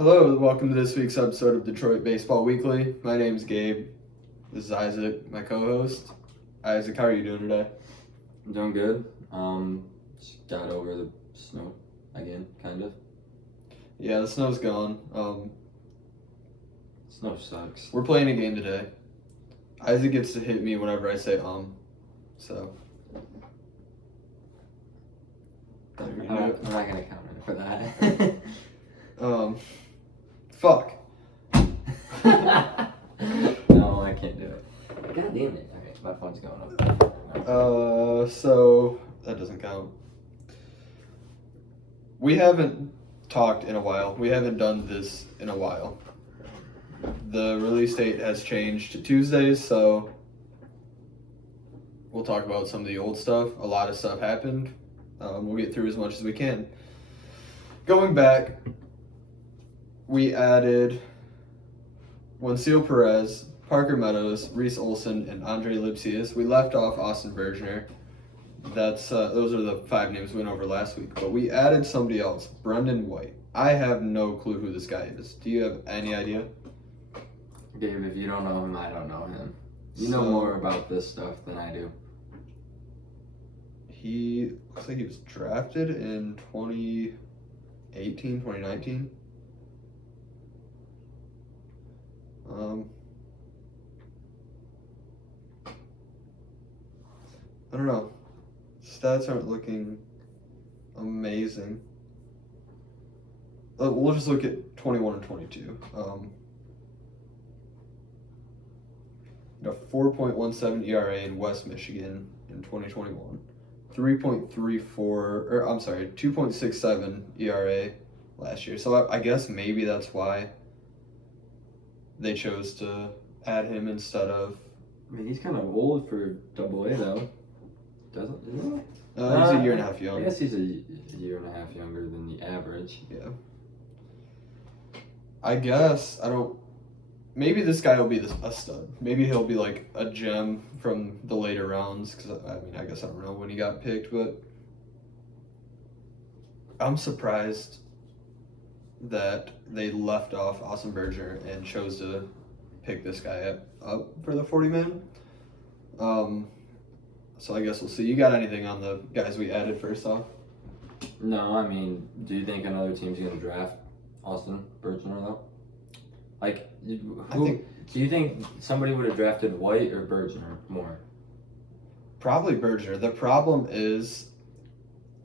Hello, welcome to this week's episode of Detroit Baseball Weekly. My name's Gabe. This is Isaac, my co-host. Isaac, how are you doing today? I'm doing good. Just got over the snow again, kind of. Yeah, the snow's gone. Snow sucks. We're playing a game today. Isaac gets to hit me whenever I say so. I'm not gonna count it for that. Fuck. No, I can't do it. God damn it. Okay, my phone's going up. So that doesn't count. We haven't talked in a while. We haven't done this in a while. The release date has changed to Tuesdays, so we'll talk about some of the old stuff. A lot of stuff happened. We'll get through as much as we can. Going back, we added Juancillo Perez, Parker Meadows, Reese Olson, and Andre Lipsius. We left off Austin Bergener. Those are the 5 names we went over last week. But we added somebody else, Brendan White. I have no clue who this guy is. Do you have any idea? Gabe, if you don't know him, I don't know him. You know more about this stuff than I do. He looks like he was drafted in 2018, 2019. I don't know. Stats aren't looking amazing. We'll just look at 21 and 22. A 4.17 ERA in West Michigan in 2021. 2.67 ERA last year. So I guess maybe that's why they chose to add him instead of. I mean, he's kind of old for AA though. Isn't he? He's a year and a half young. I guess he's a year and a half younger than the average. Yeah. I guess maybe this guy will be a stud. Maybe he'll be like a gem from the later rounds. Because I guess I don't know when he got picked, but I'm surprised that they left off Austin Bergener and chose to pick this guy up for the 40-man. So I guess we'll see. You got anything on the guys we added first off? No, I mean, do you think another team's going to draft Austin Bergener though? Like, do you think somebody would have drafted White or Bergener more? Probably Bergener. The problem is,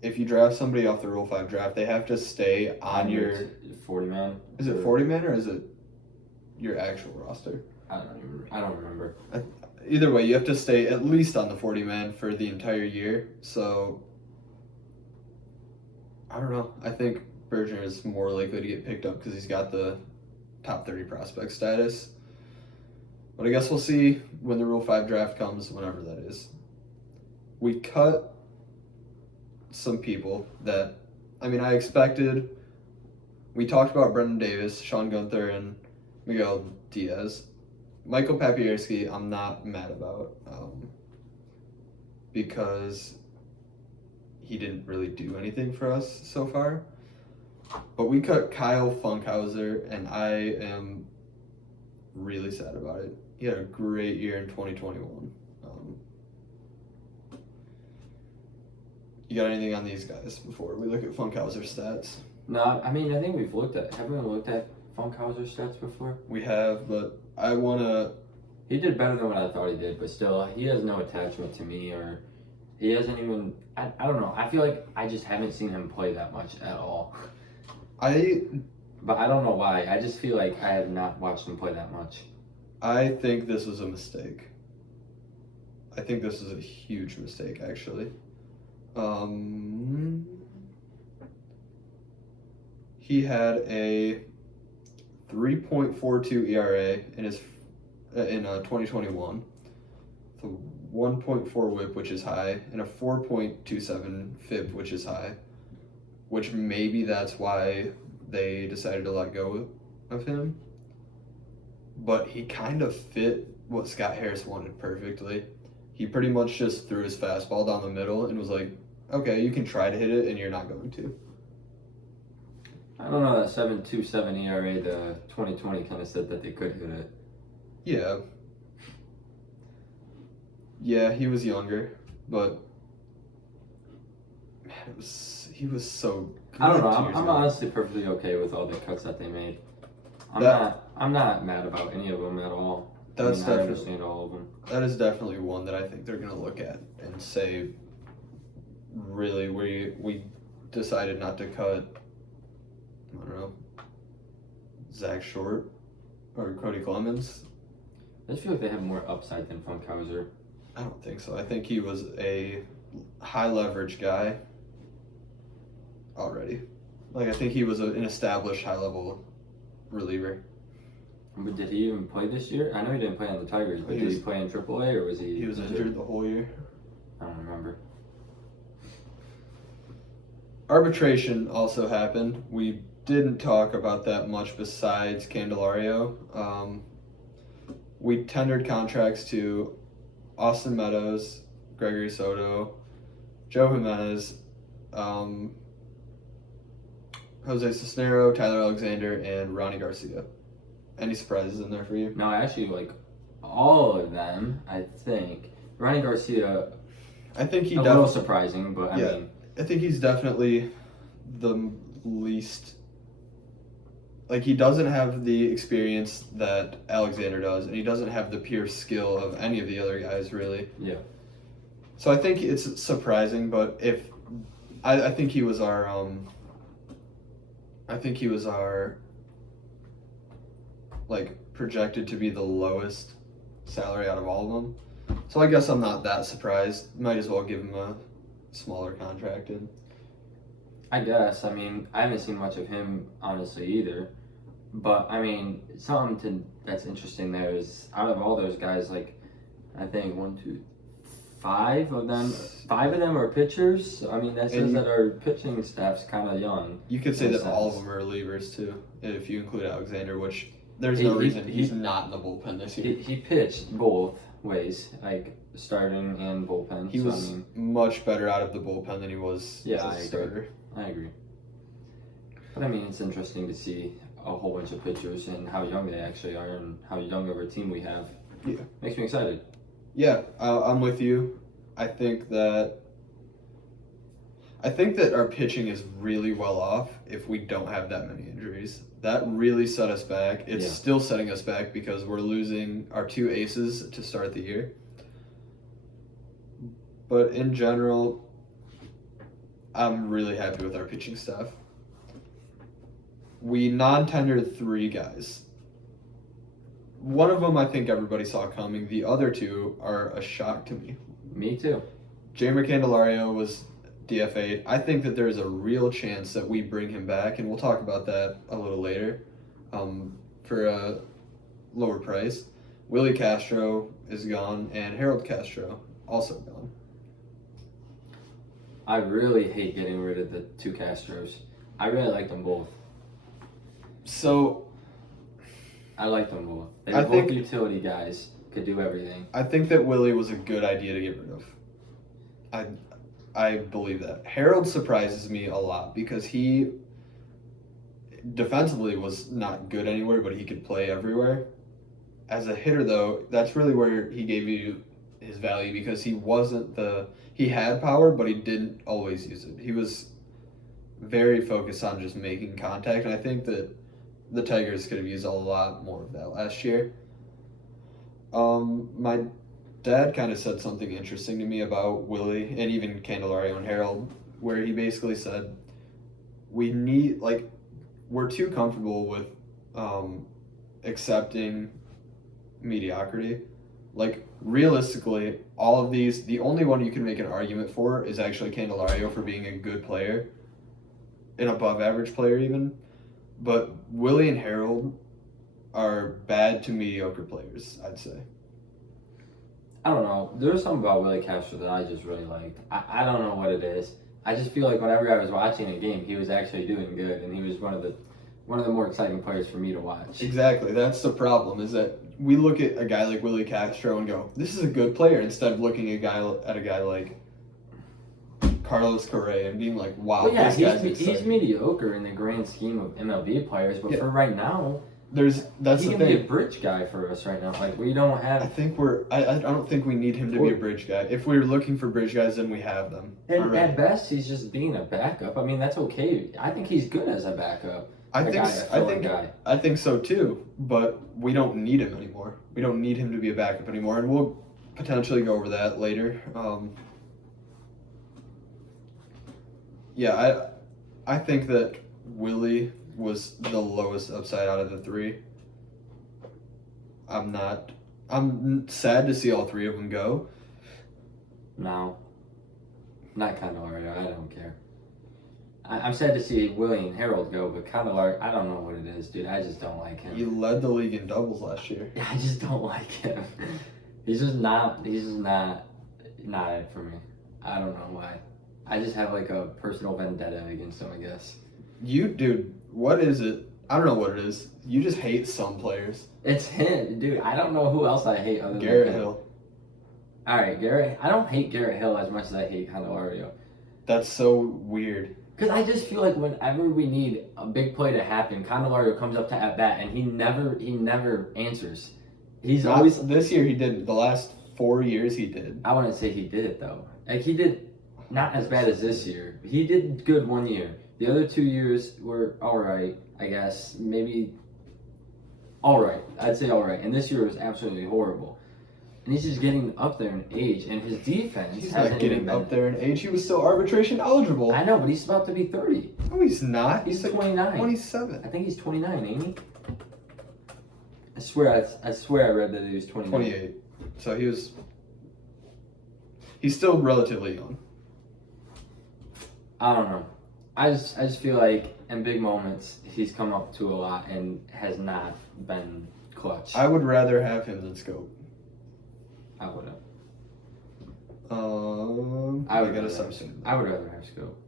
if you draft somebody off the Rule 5 draft, they have to stay on your 40-man. Is it 40-man or is it your actual roster? I don't remember. Either way, you have to stay at least on the 40-man for the entire year. So, I don't know. I think Bergener is more likely to get picked up because he's got the top 30 prospect status. But I guess we'll see when the Rule 5 draft comes, whenever that is. We cut some people that, I expected. We talked about Brendan Davis, Sean Gunther, and Miguel Diaz. Michael Papierski, I'm not mad about because he didn't really do anything for us so far. But we cut Kyle Funkhauser, and I am really sad about it. He had a great year in 2021. You got anything on these guys before we look at Funkhauser's stats? No, I think haven't we looked at Funkhauser's stats before? We have, but He did better than what I thought he did, but still, he has no attachment to me, or he hasn't even. I don't know. I feel like I just haven't seen him play that much at all. But I don't know why. I just feel like I have not watched him play that much. I think this was a mistake. I think this is a huge mistake, actually. He had a 3.42 ERA in 2021, so 1.4 WHIP, which is high, and a 4.27 FIP, which is high. Which maybe that's why they decided to let go of him. But he kind of fit what Scott Harris wanted perfectly. He pretty much just threw his fastball down the middle and was like, okay, you can try to hit it and you're not going to. I don't know, that 7.27 ERA, the 2020 kind of said that they could hit it. Yeah. Yeah, he was younger, but man, he was so good. I don't know. 2 years I'm ago. honestly perfectly okay with all the cuts that they made. I'm not mad about any of them at all. That's I definitely, understand all of them. that is definitely one that I think they're gonna look at and say, really, we decided not to cut. I don't know, Zach Short or Cody Clemens. I just feel like they have more upside than Funkhauser. I don't think so. I think he was a high leverage guy already. Like I think he was an established high level reliever. But did he even play this year? I know he didn't play on the Tigers, but did he play in AAA or was he? He was injured the whole year. I don't remember. Arbitration also happened. We didn't talk about that much besides Candelario. We tendered contracts to Austin Meadows, Gregory Soto, Joe Jimenez, Jose Cisnero, Tyler Alexander, and Ronnie Garcia. Any surprises in there for you? No, I actually like all of them. I think Ronnie Garcia. I think he a little surprising, but I mean, I think he's definitely the least. Like he doesn't have the experience that Alexander does, and he doesn't have the pure skill of any of the other guys really. Yeah. So I think it's surprising, but if I think he was our like projected to be the lowest salary out of all of them. So I guess I'm not that surprised. Might as well give him a smaller contract in. I guess. I mean, I haven't seen much of him honestly either. But I mean, that's interesting there is out of all those guys, like I think 5 of them are pitchers. I mean, that says that our pitching staff's kind of young. You could say that all of them are relievers too, if you include Alexander, which there's no reason he's not in the bullpen this year. He pitched both ways, like starting and bullpen. He was much better out of the bullpen than he was as a starter. I agree. But I mean, it's interesting to see a whole bunch of pitchers and how young they actually are and how young of a team we have. Yeah. Makes me excited. Yeah, I'm with you. I think that our pitching is really well off if we don't have that many injuries. That really set us back. It's still setting us back because we're losing our 2 aces to start the year. But in general, I'm really happy with our pitching staff. We non-tendered 3 guys. One of them I think everybody saw coming. The other 2 are a shock to me. Me too. Jamer Candelario was DFA'd. I think that there's a real chance that we bring him back, and we'll talk about that a little later, for a lower price. Willie Castro is gone, and Harold Castro also gone. I really hate getting rid of the 2 Castros. I really like them both. So, I like them both. They were both utility guys. Could do everything. I think that Willie was a good idea to get rid of. I believe that. Harold surprises me a lot because he defensively was not good anywhere, but he could play everywhere. As a hitter, though, that's really where he gave you his value because he had power, but he didn't always use it. He was very focused on just making contact, and I think that the Tigers could have used a lot more of that last year. My dad kind of said something interesting to me about Willie and even Candelario and Harold, where he basically said, we're too comfortable with accepting mediocrity. Like, realistically, all of these, the only one you can make an argument for is actually Candelario for being a good player, an above average player even. But Willie and Harold are bad to mediocre players, I'd say. I don't know. There was something about Willie Castro that I just really liked. I don't know what it is. I just feel like whenever I was watching a game, he was actually doing good, and he was one of the more exciting players for me to watch. Exactly. That's the problem, is that we look at a guy like Willie Castro and go, this is a good player, instead of looking at a guy like Carlos Correa and being like, wow, Well, yeah, this guy's he's exciting. mediocre in the grand scheme of MLB players, but Yeah. for right now, That's he the can thing. be a bridge guy for us right now. Like, we don't I have. think I don't think we need him to be a bridge guy. If we're looking for bridge guys, then we have them. And already. at best, he's just being a backup. I mean, that's okay. I think he's good as a backup. I think so too, but we don't need him anymore. We don't need him to be a backup anymore, and we'll potentially go over that later. Yeah, I think that Willie was the lowest upside out of the three. I'm sad to see all three of them go. No. Not Candelario. I don't care. I'm sad to see Willie and Harold go, but Candelario, I don't know what it is, dude. I just don't like him. He led the league in doubles last year. I just don't like him. He's just not it for me. I don't know why. I just have like a personal vendetta against him, I guess. Dude, what is it? I don't know what it is. You just hate some players. It's him, dude. I don't know who else I hate other Garrett than him. Hill. All right, Garrett. I don't hate Garrett Hill as much as I hate Candelario. That's so weird. Because I just feel like whenever we need a big play to happen, Candelario comes up to at bat and he never answers. He's always. This year he didn't. The last 4 years he did. I wouldn't say he did it though. Like he did, not as bad as this year. He did good 1 year. The other 2 years were all right, I guess. Maybe. All right, I'd say all right. And this year was absolutely horrible. And he's just getting up there in age, and his defense He's hasn't not getting even been. up there in age. He was still arbitration eligible. I know, but he's about to be 30. No, he's not. He's like 29. 27. I think he's 29, ain't he? I swear I read that he was 29. 28. So he's still relatively young. I don't know. I just feel like in big moments he's come up to a lot and has not been clutch. I would rather have him than Scope. I would have. I gotta stop saying that. I would rather have Scope,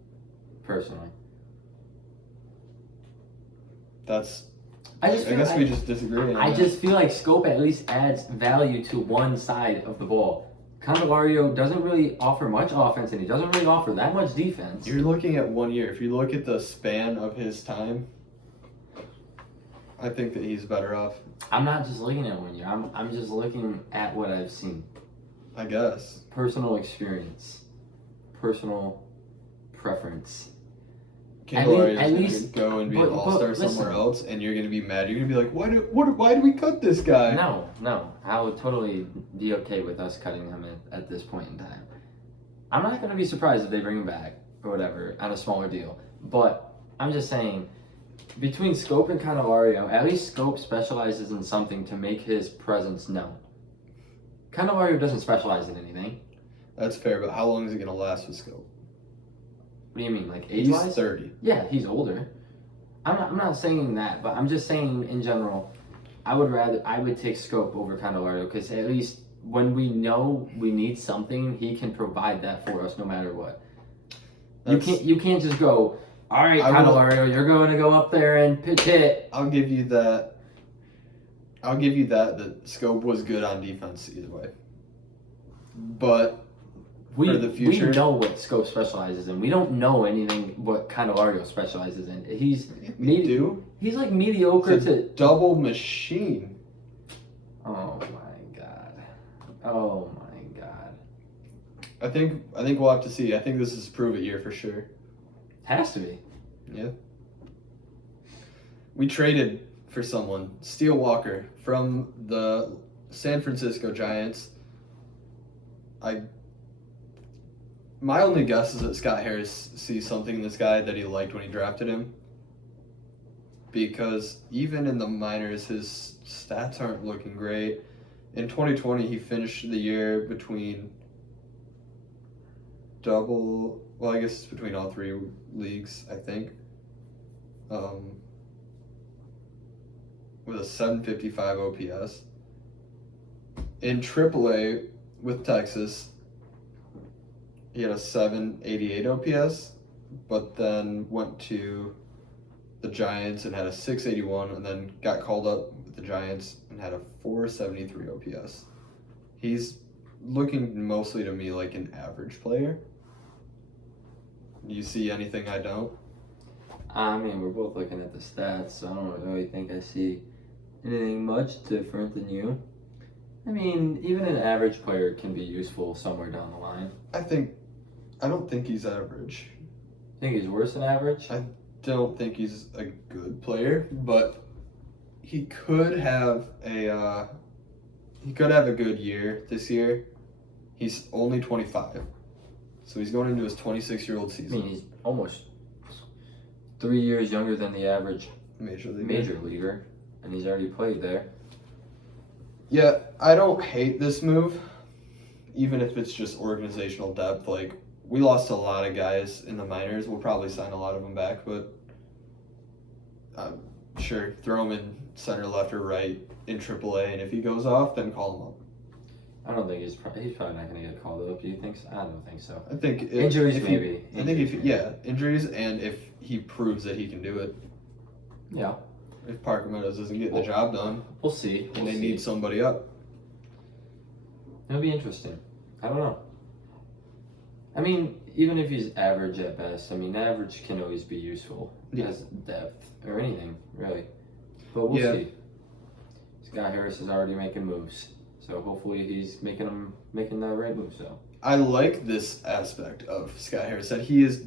personally. I guess we just disagree. I just feel like Scope at least adds value to one side of the ball. Candelario doesn't really offer much offense, and he doesn't really offer that much defense. You're looking at 1 year. If you look at the span of his time, I think that he's better off. I'm not just looking at 1 year. I'm just looking at what I've seen. I guess. Personal experience. Personal preference. Candelario at is least gonna go and be an but all-star listen. somewhere else, and you're gonna be mad. You're gonna be like, why do we cut this guy? No. I would totally be okay with us cutting him at this point in time. I'm not going to be surprised if they bring him back or whatever on a smaller deal. But I'm just saying, between Scope and Candelario, at least Scope specializes in something to make his presence known. Candelario doesn't specialize in anything. That's fair, but how long is it gonna last with Scope? What do you mean, like He's age-wise? 30. Yeah, he's older. I'm not saying that, but I'm just saying in general, I would take Scope over Candelario because at least when we know we need something, he can provide that for us no matter what. You can't just go, all right, Candelario, you're going to go up there and pitch hit. I'll give you that. That Scope was good on defense either way. But for the future, we know what Scope specializes in. We don't know anything what Candelario specializes in. He's like mediocre to double machine. Oh my god. I think we'll have to see. I think this is prove it year for sure. Has to be. Yeah. We traded for someone, Steele Walker from the San Francisco Giants. My only guess is that Scott Harris sees something in this guy that he liked when he drafted him. Because even in the minors, his stats aren't looking great. In 2020, he finished the year between I guess it's between all three leagues, I think. With a 755 OPS. In AAA with Texas, he had a 788 OPS, but then went to the Giants and had a 681, and then got called up with the Giants and had a 473 OPS. He's looking mostly to me like an average player. You see anything I don't? I mean, we're both looking at the stats, so I don't really think I see anything much different than you. I mean, even an average player can be useful somewhere down the line. I don't think he's average. Think he's worse than average? Don't think he's a good player, but he could have a good year this year. He's only 25, so he's going into his 26-year-old I season. mean, he's almost 3 years younger than the average Major leaguer, and he's already played there. Yeah, I don't hate this move, even if it's just organizational depth. Like, we lost a lot of guys in the minors. We'll probably sign a lot of them back, but sure, throw him in center, left, or right in AAA, and if he goes off, then call him up. I don't think he's probably not going to get called up. Do you think so? I don't think so. I think Injuries, maybe. I think injuries, and if he proves that he can do it. Yeah. If Parker Meadows isn't getting the job done, we'll see. And they need somebody up. It'll be interesting. I don't know. I mean, even if he's average at best, I mean, average can always be useful as depth or anything, really. But we'll see. Scott Harris is already making moves, so hopefully he's making the right moves. So I like this aspect of Scott Harris, that he is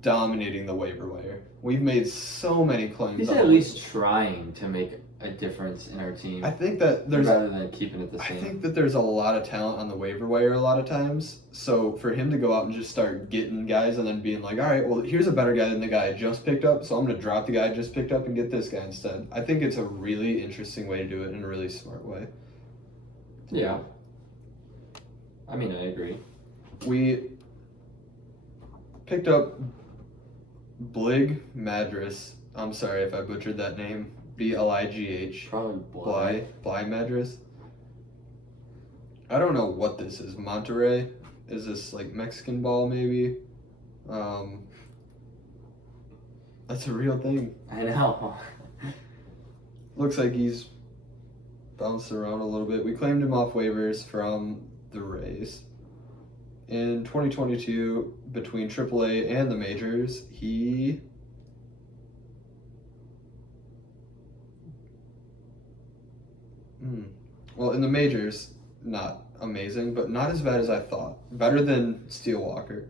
dominating the waiver wire. We've made so many claims. He's at least trying to make a difference in our team. I think that rather than keeping it the same. I think that there's a lot of talent on the waiver wire a lot of times. So for him to go out and just start getting guys and then being like, all right, well, here's a better guy than the guy I just picked up, so I'm going to drop the guy I just picked up and get this guy instead. I think it's a really interesting way to do it in a really smart way. Yeah. I mean, I agree. We picked up Blig Madras. I'm sorry if I butchered that name. Bligh. Probably Bly Madras. I don't know what this is. Monterrey? Is this like Mexican ball maybe? That's a real thing. I know. Looks like he's bounced around a little bit. We claimed him off waivers from the Rays. In 2022, between AAA and the majors, he well, in the majors, not amazing, but not as bad as I thought. Better than Steele Walker.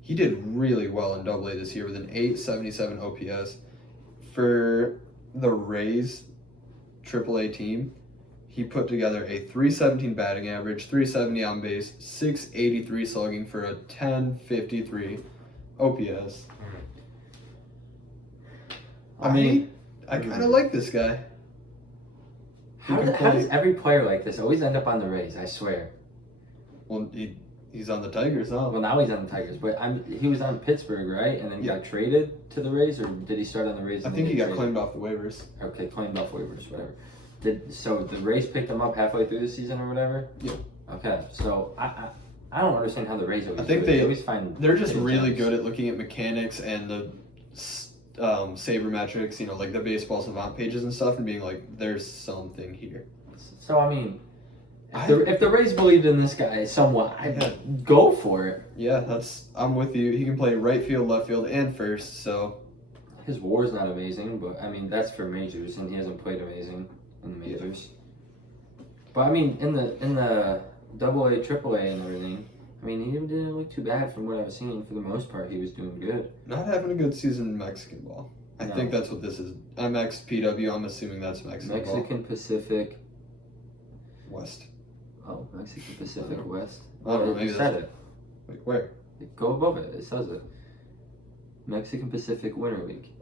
He did really well in AA this year with an 877 OPS. For the Rays AAA team, he put together a 317 batting average, 370 on base, 683 slugging for a 1053 OPS. I mean, I kind of like this guy. How does every player like this always end up on the Rays? I swear. Well, he's on the Tigers, huh? Well, now he's on the Tigers, but he was on Pittsburgh, right? And then got traded to the Rays, or did he start on the Rays? I think he got claimed off the waivers. Okay, claimed off waivers, whatever. So the Rays picked him up halfway through the season or whatever? Yeah. Okay, so I don't understand how the Rays always always find. They're just really good at looking at mechanics and the sabermetrics, like the baseball savant pages and stuff, and being like, there's something here. So I mean, if the Rays believed in this guy somewhat, I'd go for it. Yeah, I'm with you. He can play right field, left field, and first. So his WAR's not amazing, but I mean that's for majors, and he hasn't played amazing in the majors. Yeah. But I mean, in the AA, AAA, and everything, I mean, he didn't look too bad from what I was seeing. For the most part, he was doing good. Not having a good season in Mexican ball. I think that's what this is. MXPW, I'm assuming that's Mexican ball. Mexican Pacific West. Oh, Mexican Pacific West. I don't know, maybe said it. Wait, where? Go above it. It says it. Mexican Pacific Winter League.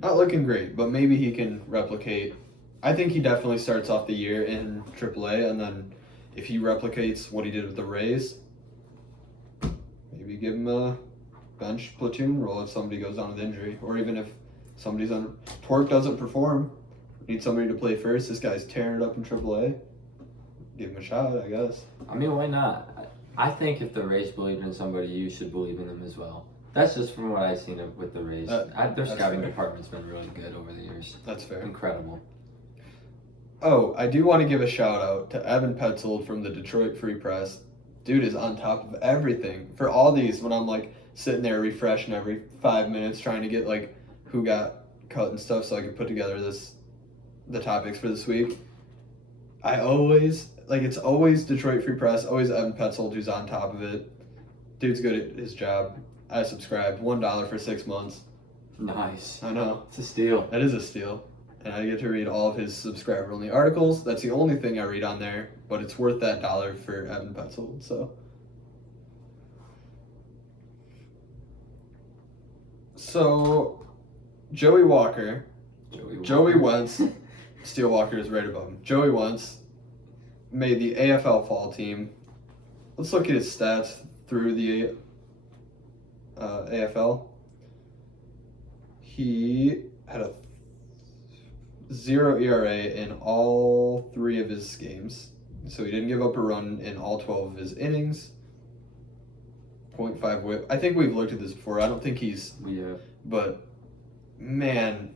Not looking great, but maybe he can replicate. I think he definitely starts off the year in AAA, and then if he replicates what he did with the Rays, maybe give him a bench platoon role if somebody goes down with injury, or even if somebody's on Torque doesn't perform, need somebody to play first. This guy's tearing it up in AAA. Give him a shot, I guess. I mean, why not? I think if the Rays believed in somebody, you should believe in them as well. That's just from what I've seen with the Rays. Their scouting department's been really good over the years. That's fair. Incredible. Oh, I do want to give a shout out to Evan Petzold from the Detroit Free Press. dude is on top of everything. For all these, when I'm like sitting there refreshing every 5 minutes, trying to get like who got cut and stuff, so I could put together the topics for this week. I always it's always Detroit Free Press, always Evan Petzold who's on top of it. Dude's good at his job. I subscribed $1 for 6 months. Nice. I know. It's a steal. That is a steal. And I get to read all of his subscriber-only articles. That's the only thing I read on there, but it's worth that $1 for Evan Petzold, so. So, Joey Walker. Joey Wentz. Steel Walker is right above him. Joey Wentz made the AFL fall team. Let's look at his stats through the AFL. He had a 0 ERA in all 3 of his games. So he didn't give up a run in all 12 of his innings. 0.5 whip. I think we've looked at this before. I don't think he's... Yeah. But, man,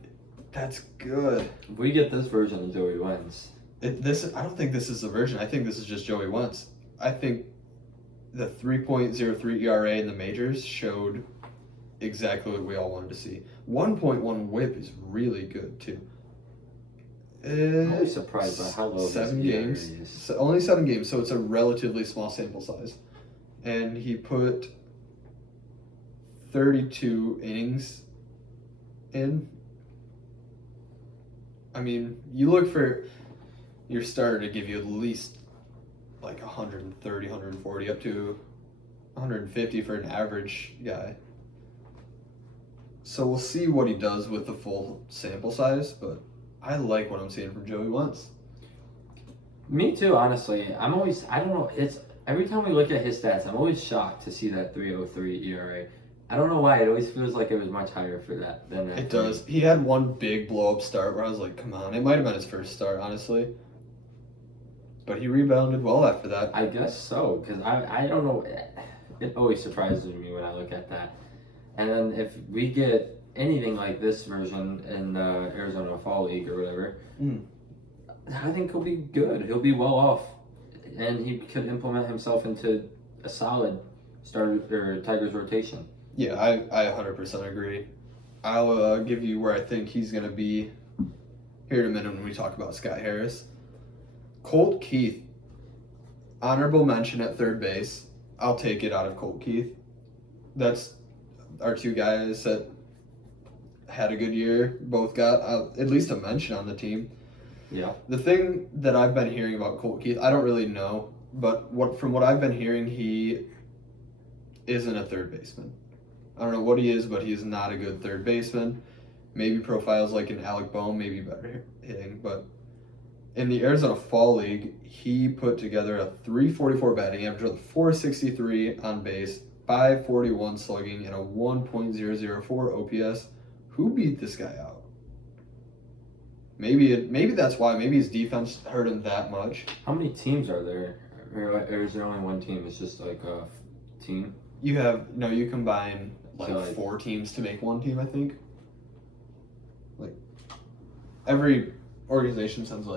that's good. If we get this version of Joey Wentz... I don't think this is the version. I think this is just Joey Wentz. I think the 3.03 ERA in the majors showed exactly what we all wanted to see. 1.1 whip is really good, too. I'm always surprised by how low 7 his games. ERA is. So only 7 games, so it's a relatively small sample size. And he put 32 innings in. I mean, you look for your starter to give you at least like 130, 140, up to 150 for an average guy. So we'll see what he does with the full sample size, but I like what I'm seeing from Joey Wentz. Me too, honestly. I don't know, every time we look at his stats, I'm always shocked to see that 3.03 ERA. I don't know why, it always feels like it was much higher for that than that. It does. He had one big blow-up start where I was like, come on. It might have been his first start, honestly. But he rebounded well after that. I guess so, because I don't know. It always surprises me when I look at that. And then if we get anything like this version in the Arizona Fall League or whatever, I think he'll be good. He'll be well off. And he could implement himself into a solid starter or Tigers rotation. Yeah, I 100% agree. I'll give you where I think he's going to be here in a minute when we talk about Scott Harris. Colt Keith, honorable mention at third base. I'll take it out of Colt Keith. That's our 2 guys that had a good year. Both got at least a mention on the team. Yeah. The thing that I've been hearing about Colt Keith, I don't really know, but from what I've been hearing, he isn't a third baseman. I don't know what he is, but he's not a good third baseman. Maybe profiles like an Alec Bohm, maybe better hitting, but in the Arizona Fall League, he put together a 344 batting average with a 463 on base, 541 slugging, and a 1.004 OPS. Who beat this guy out? Maybe that's why. Maybe his defense hurt him that much. How many teams are there? Or is there only one team? It's just like a team? You combine So, 4 teams to make one team, I think. Like, every organization sends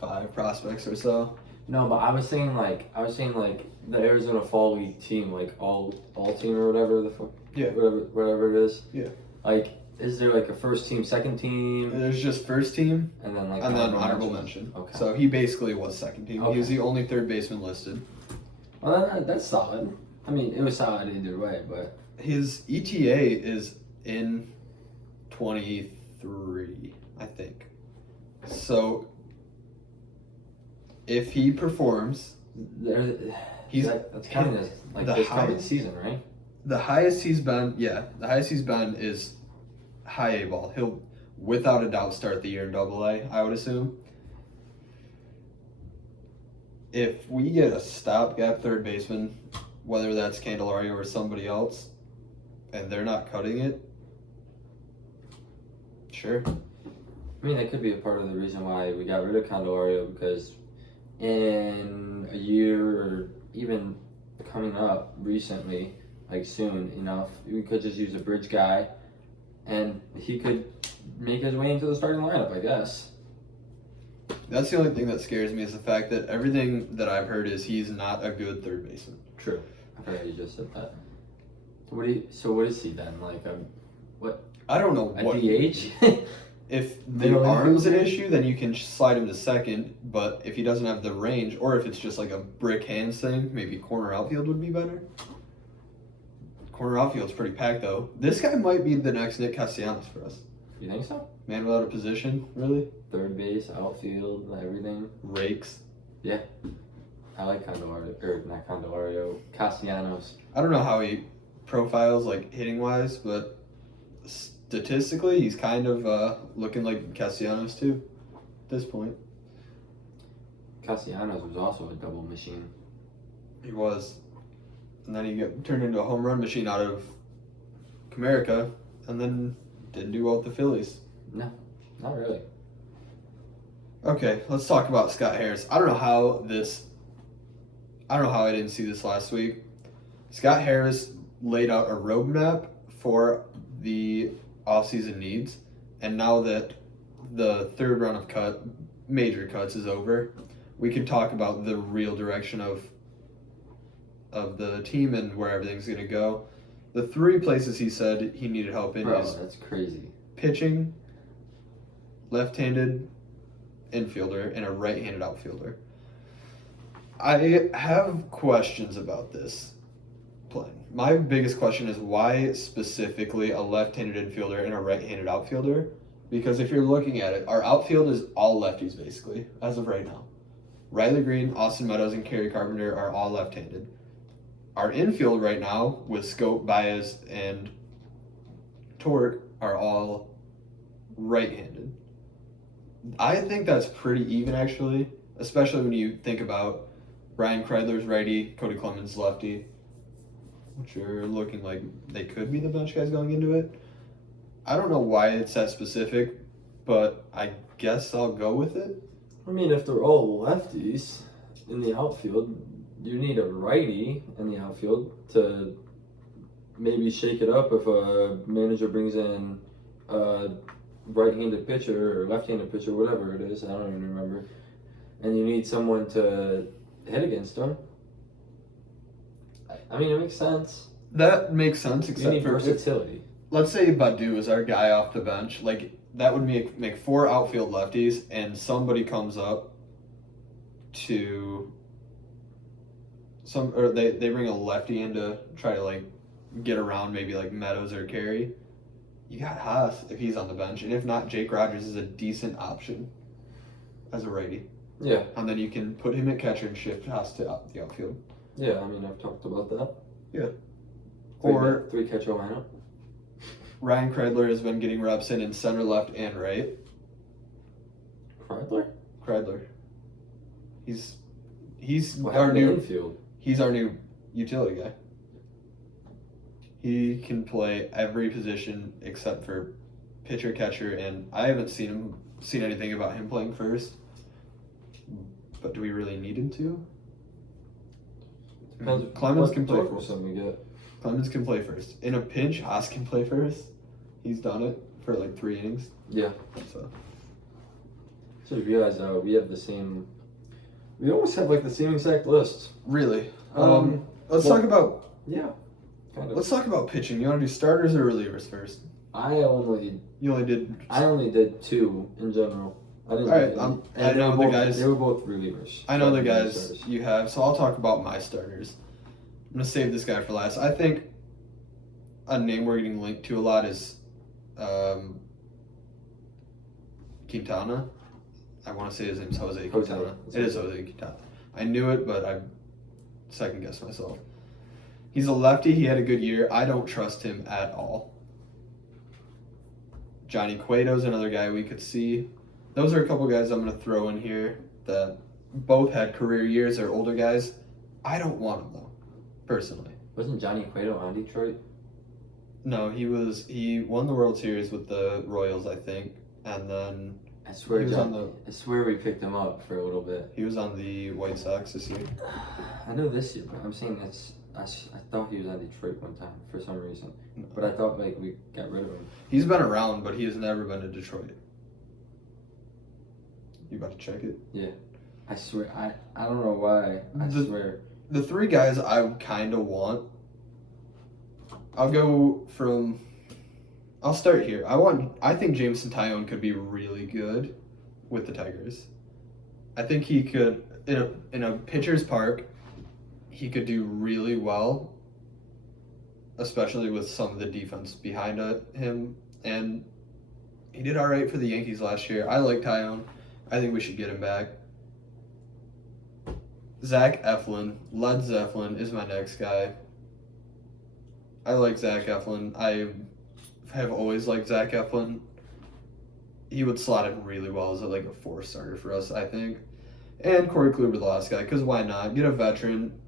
5 prospects or so. No, but I was saying like the Arizona Fall League team, like all team or whatever whatever it is. Yeah. Like, is there like a first team, second team, There's just first team and then honorable mention. Okay. So he basically was second team. Okay. He was the only third baseman listed. Well, that's solid. I mean, it was solid either way, but His ETA is in 23, I think. So if he performs, that's kind of like this coming season, right? the highest he's been is high A ball. He'll without a doubt start the year in AA, I would assume. If we get a stopgap third baseman, whether that's Candelario or somebody else, and they're not cutting it, sure. I mean, that could be a part of the reason why we got rid of Candelario, because in a year or even coming up recently, like soon enough, we could just use a bridge guy and he could make his way into the starting lineup, I guess. That's the only thing that scares me is the fact that everything that I've heard is he's not a good third baseman. True. I heard you just said that. What is he then? Like I don't know a what. DH? If the Middle arm's an infielder? issue, then you can slide him to second. But if he doesn't have the range, or if it's just like a brick hands thing, maybe corner outfield would be better. Corner outfield's pretty packed though. This guy might be the next Nick Castellanos for us. You think so? Man without a position, really. Third base, outfield, everything. Rakes. I like Candelario, or not Candelario, Castellanos. I don't know how he profiles like hitting wise, but statistically, he's kind of looking like Castellanos too. At this point, Castellanos was also a double machine. he was, and then he got turned into a home run machine out of Comerica, and then didn't do well with the Phillies. Not really. Okay, let's talk about Scott Harris. I don't know how I didn't see this last week. Scott Harris laid out a roadmap for the offseason needs, and now that the third round of major cuts is over, we can talk about the real direction of the team and where everything's going to go. The 3 places he said he needed help in Bro, is that's crazy. pitching, left-handed infielder, and a right-handed outfielder. I have questions about this plan. My biggest question is why specifically a left-handed infielder and a right-handed outfielder? Because if you're looking at it, our outfield is all lefties basically, as of right now. Riley Green, Austin Meadows, and Kerry Carpenter are all left-handed. Our infield right now, with Scope, Baez, and Torque, are all right-handed. I think that's pretty even, actually, especially when you think about Brian Kreidler's righty, Cody Clemens lefty, which are looking like they could be the bench guys going into it. I don't know why it's that specific, but I guess I'll go with it. I mean, if they're all lefties in the outfield, you need a righty in the outfield to maybe shake it up if a manager brings in a right-handed pitcher or left-handed pitcher, whatever it is. I don't even remember. And you need someone to hit against them. I mean, it makes sense. That makes sense, You except need for if, versatility. let's say Badu is our guy off the bench. Like that would make 4 outfield lefties, and somebody comes up to they bring a lefty in to try to like get around maybe like Meadows or Carey. You got Haas if he's on the bench, and if not, Jake Rogers is a decent option as a righty. Yeah. And then you can put him at catcher and shift Haas to the outfield. Yeah, I mean, I've talked about that. Yeah. Or 3 catcher lineup. Ryan Kreidler has been getting reps in center, left, and right. Kreidler? Kreidler. He's What our happened to new infield? he's our new utility guy. He can play every position except for pitcher, catcher, and I haven't seen anything about him playing first. But do we really need him to? Depends Clemens what can play Torque first. we get. Clemens can play first. In a pinch, Haas can play first. He's done it for like 3 innings. Yeah. So So you realize we have the same. We almost have like the same exact list. really, well- let's talk about Yeah. Kind of. let's talk about pitching. You want to do starters or relievers first? I only did. 2 in general. I didn't. All right, do I any. know the guys. They were both relievers. I know the Not guys starters. you have, so I'll talk about my starters. I'm gonna save this guy for last. I think a name we're getting linked to a lot is Quintana. I want to say his name's Jose Quintana. It's It is Jose. Jose Quintana. I knew it, but I second guessed myself. He's a lefty. He had a good year. I don't trust him at all. Johnny Cueto's another guy we could see. Those are a couple guys I'm going to throw in here that both had career years. They're older guys. I don't want them, though, personally. Wasn't Johnny Cueto on Detroit? No, he won the World Series with the Royals, I think, and then I swear, he was on I swear we picked him up for a little bit. he was on the White Sox this year. I know this year, but I'm saying I thought he was on Detroit one time for some reason. But I thought like we got rid of him. He's been around, but he has never been to Detroit. You about to check it? Yeah. I swear, I don't know why. I swear. The three guys I kind of want. I'll start here. I think Jameson Tyone could be really good with the Tigers. I think he could in a pitcher's park. He could do really well, especially with some of the defense behind him. And he did all right for the Yankees last year. I like Tyone. I think we should get him back. Zach Eflin, Led Zeppelin is my next guy. I like Zach Eflin. I have always liked Zach Eflin. He would slot in really well as like a 4-starter for us, I think. And Corey Kluber, the last guy, because why not? Get a veteran,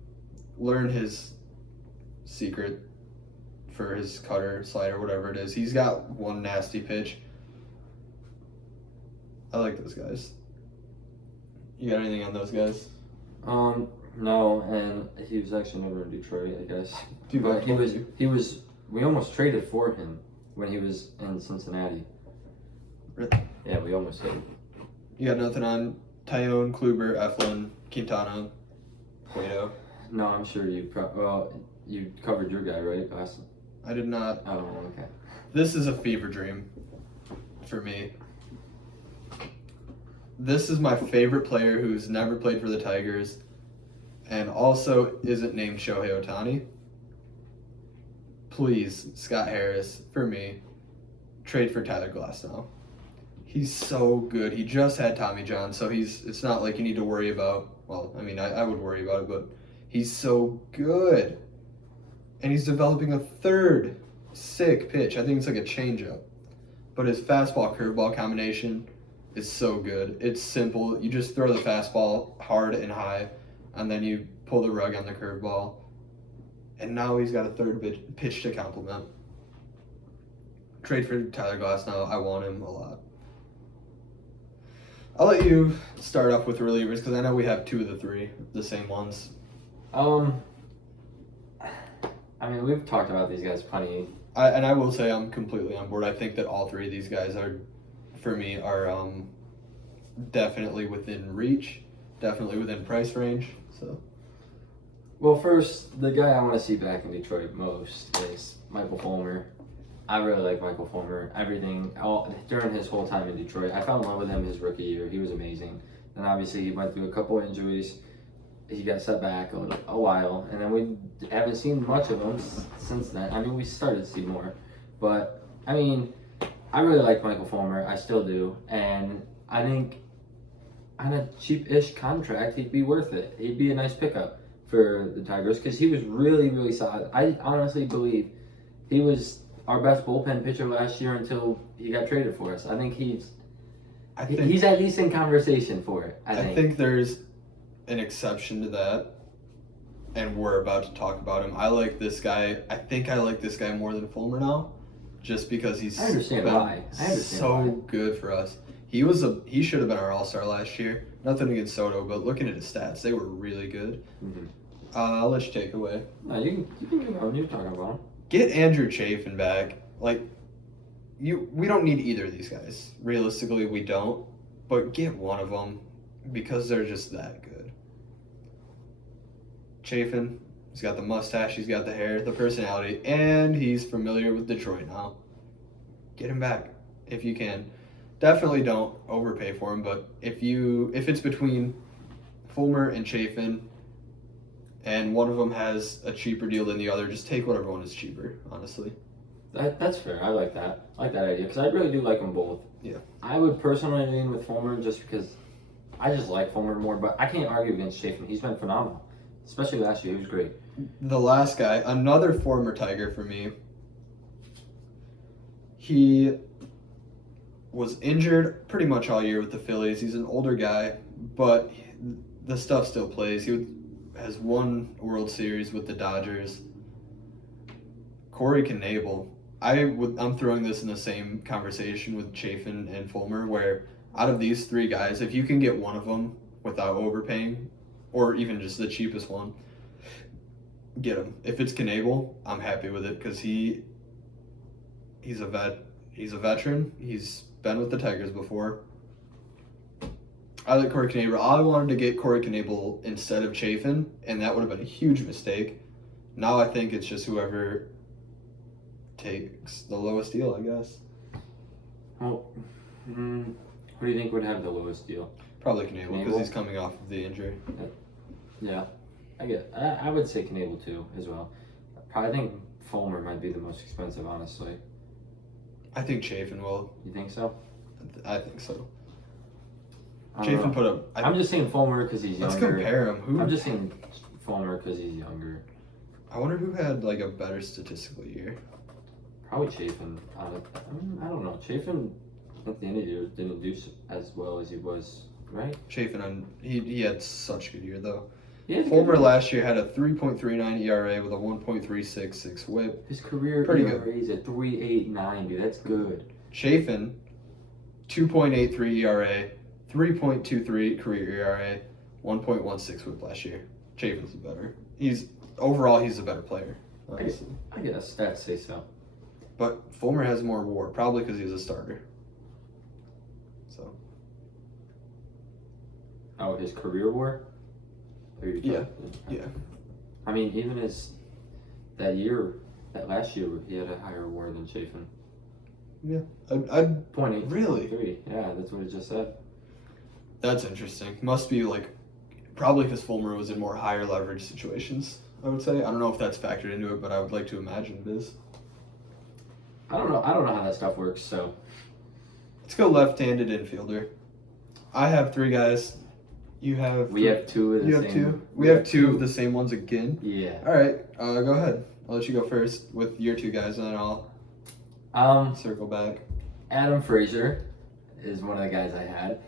learn his secret for his cutter, slider, whatever it is. He's got one nasty pitch. I like those guys. You got anything on those guys? No, and he was actually never in Detroit, I guess. Dude, but he was. We almost traded for him when he was in Cincinnati. Really? Yeah, we almost did. You got nothing on Tyone, Kluber, Eflin, Quintana, Cueto? No, I'm sure you covered your guy, right, Austin? I did not. Oh, okay. This is a fever dream for me. This is my favorite player who's never played for the Tigers and also isn't named Shohei Ohtani. Please, Scott Harris, for me, trade for Tyler Glasnow. He's so good. He just had Tommy John, so it's not like you need to worry about, well, I mean, I would worry about it, but he's so good. And he's developing a third sick pitch. I think it's like a changeup. But his fastball curveball combination is so good. It's simple. You just throw the fastball hard and high, and then you pull the rug on the curveball. And now he's got a third pitch to complement. Trade for Tyler Glasnow. I want him a lot. I'll let you start off with relievers because I know we have two of the three, the same ones. I mean, we've talked about these guys plenty. I will say I'm completely on board. I think that all three of these guys are, for me, are definitely within reach, definitely within price range. So. Well, first, the guy I want to see back in Detroit most is Michael Fulmer. I really like Michael Fulmer. During his whole time in Detroit, I fell in love with him his rookie year. He was amazing. Then obviously he went through a couple injuries. He got set back a while, and then we haven't seen much of him since then. I mean, we started to see more, but I mean, I really like Michael Fulmer. I still do, and I think on a cheap-ish contract, he'd be worth it. He'd be a nice pickup for the Tigers because he was really, really solid. I honestly believe he was our best bullpen pitcher last year until he got traded for us. I think he's at least in conversation for it. I think there's an exception to that, and we're about to talk about him. I like this guy. I think I like this guy more than Fulmer now, just because he's so good for us. He should have been our All-Star last year. Nothing against Soto, but looking at his stats, they were really good. Mm-hmm. I'll let you take it away. No, you can go on. You're talking about him. Get Andrew Chafin back. We don't need either of these guys. Realistically, we don't. But get one of them because they're just that good. Chafin, he's got the mustache, he's got the hair, the personality, and he's familiar with Detroit now. Get him back if you can. Definitely don't overpay for him, but if it's between Fulmer and Chafin and one of them has a cheaper deal than the other, just take whatever one is cheaper, honestly. That's fair. I like that. I like that idea because I really do like them both. Yeah. I would personally lean with Fulmer just because I just like Fulmer more, but I can't argue against Chafin. He's been phenomenal, especially last year. He was great. The last guy, another former Tiger for me. He was injured pretty much all year with the Phillies. He's an older guy, but the stuff still plays. He has won World Series with the Dodgers. Corey Knebel. I'm throwing this in the same conversation with Chafin and Fulmer, where out of these three guys, if you can get one of them without overpaying, or even just the cheapest one, get him. If it's Knebel, I'm happy with it because he's a veteran. He's been with the Tigers before. I like Corey Knebel. I wanted to get Corey Knebel instead of Chafin, and that would have been a huge mistake. Now I think it's just whoever takes the lowest deal, I guess. Well, who do you think would have the lowest deal? Probably Knebel, because he's coming off of the injury. Yeah, I would say Knebel too as well. Probably think Fulmer might be the most expensive, honestly. I think Chafin will. You think so? I think so. I don't Chafin know. put up. I'm just saying Fulmer because he's younger. Let's compare him. I'm just saying Fulmer because he's younger. I wonder who had like a better statistical year. Probably Chafin. I don't know. Chafin at the end of the year didn't do as well as he was, right? Chafin, he had such a good year though. Yeah. Fulmer last year had a 3.39 ERA with a 1.366 WHIP. His career Pretty ERA is at 3.89, dude. That's good. Chafin, 2.83 ERA, 3.23 career ERA, 1.16 WHIP last year. Chafin's better. Overall he's a better player. Honestly. I guess I'd say so. But Fulmer has more WAR, probably because he was a starter. So. Oh, his career WAR? Yeah. I mean, even that last year, he had a higher WAR than Chafin. Yeah. I'd 0.8. Really? 3. Yeah, that's what it just said. That's interesting. Must be probably because Fulmer was in more higher leverage situations, I would say. I don't know if that's factored into it, but I would like to imagine it is. I don't know how that stuff works, so. Let's go left-handed infielder. I have 3 guys. We have 2 of the same. You have 2? We have 2 of the same ones again? Yeah. Alright, go ahead. I'll let you go first with your 2 guys, and then I'll circle back. Adam Frazier is one of the guys I had.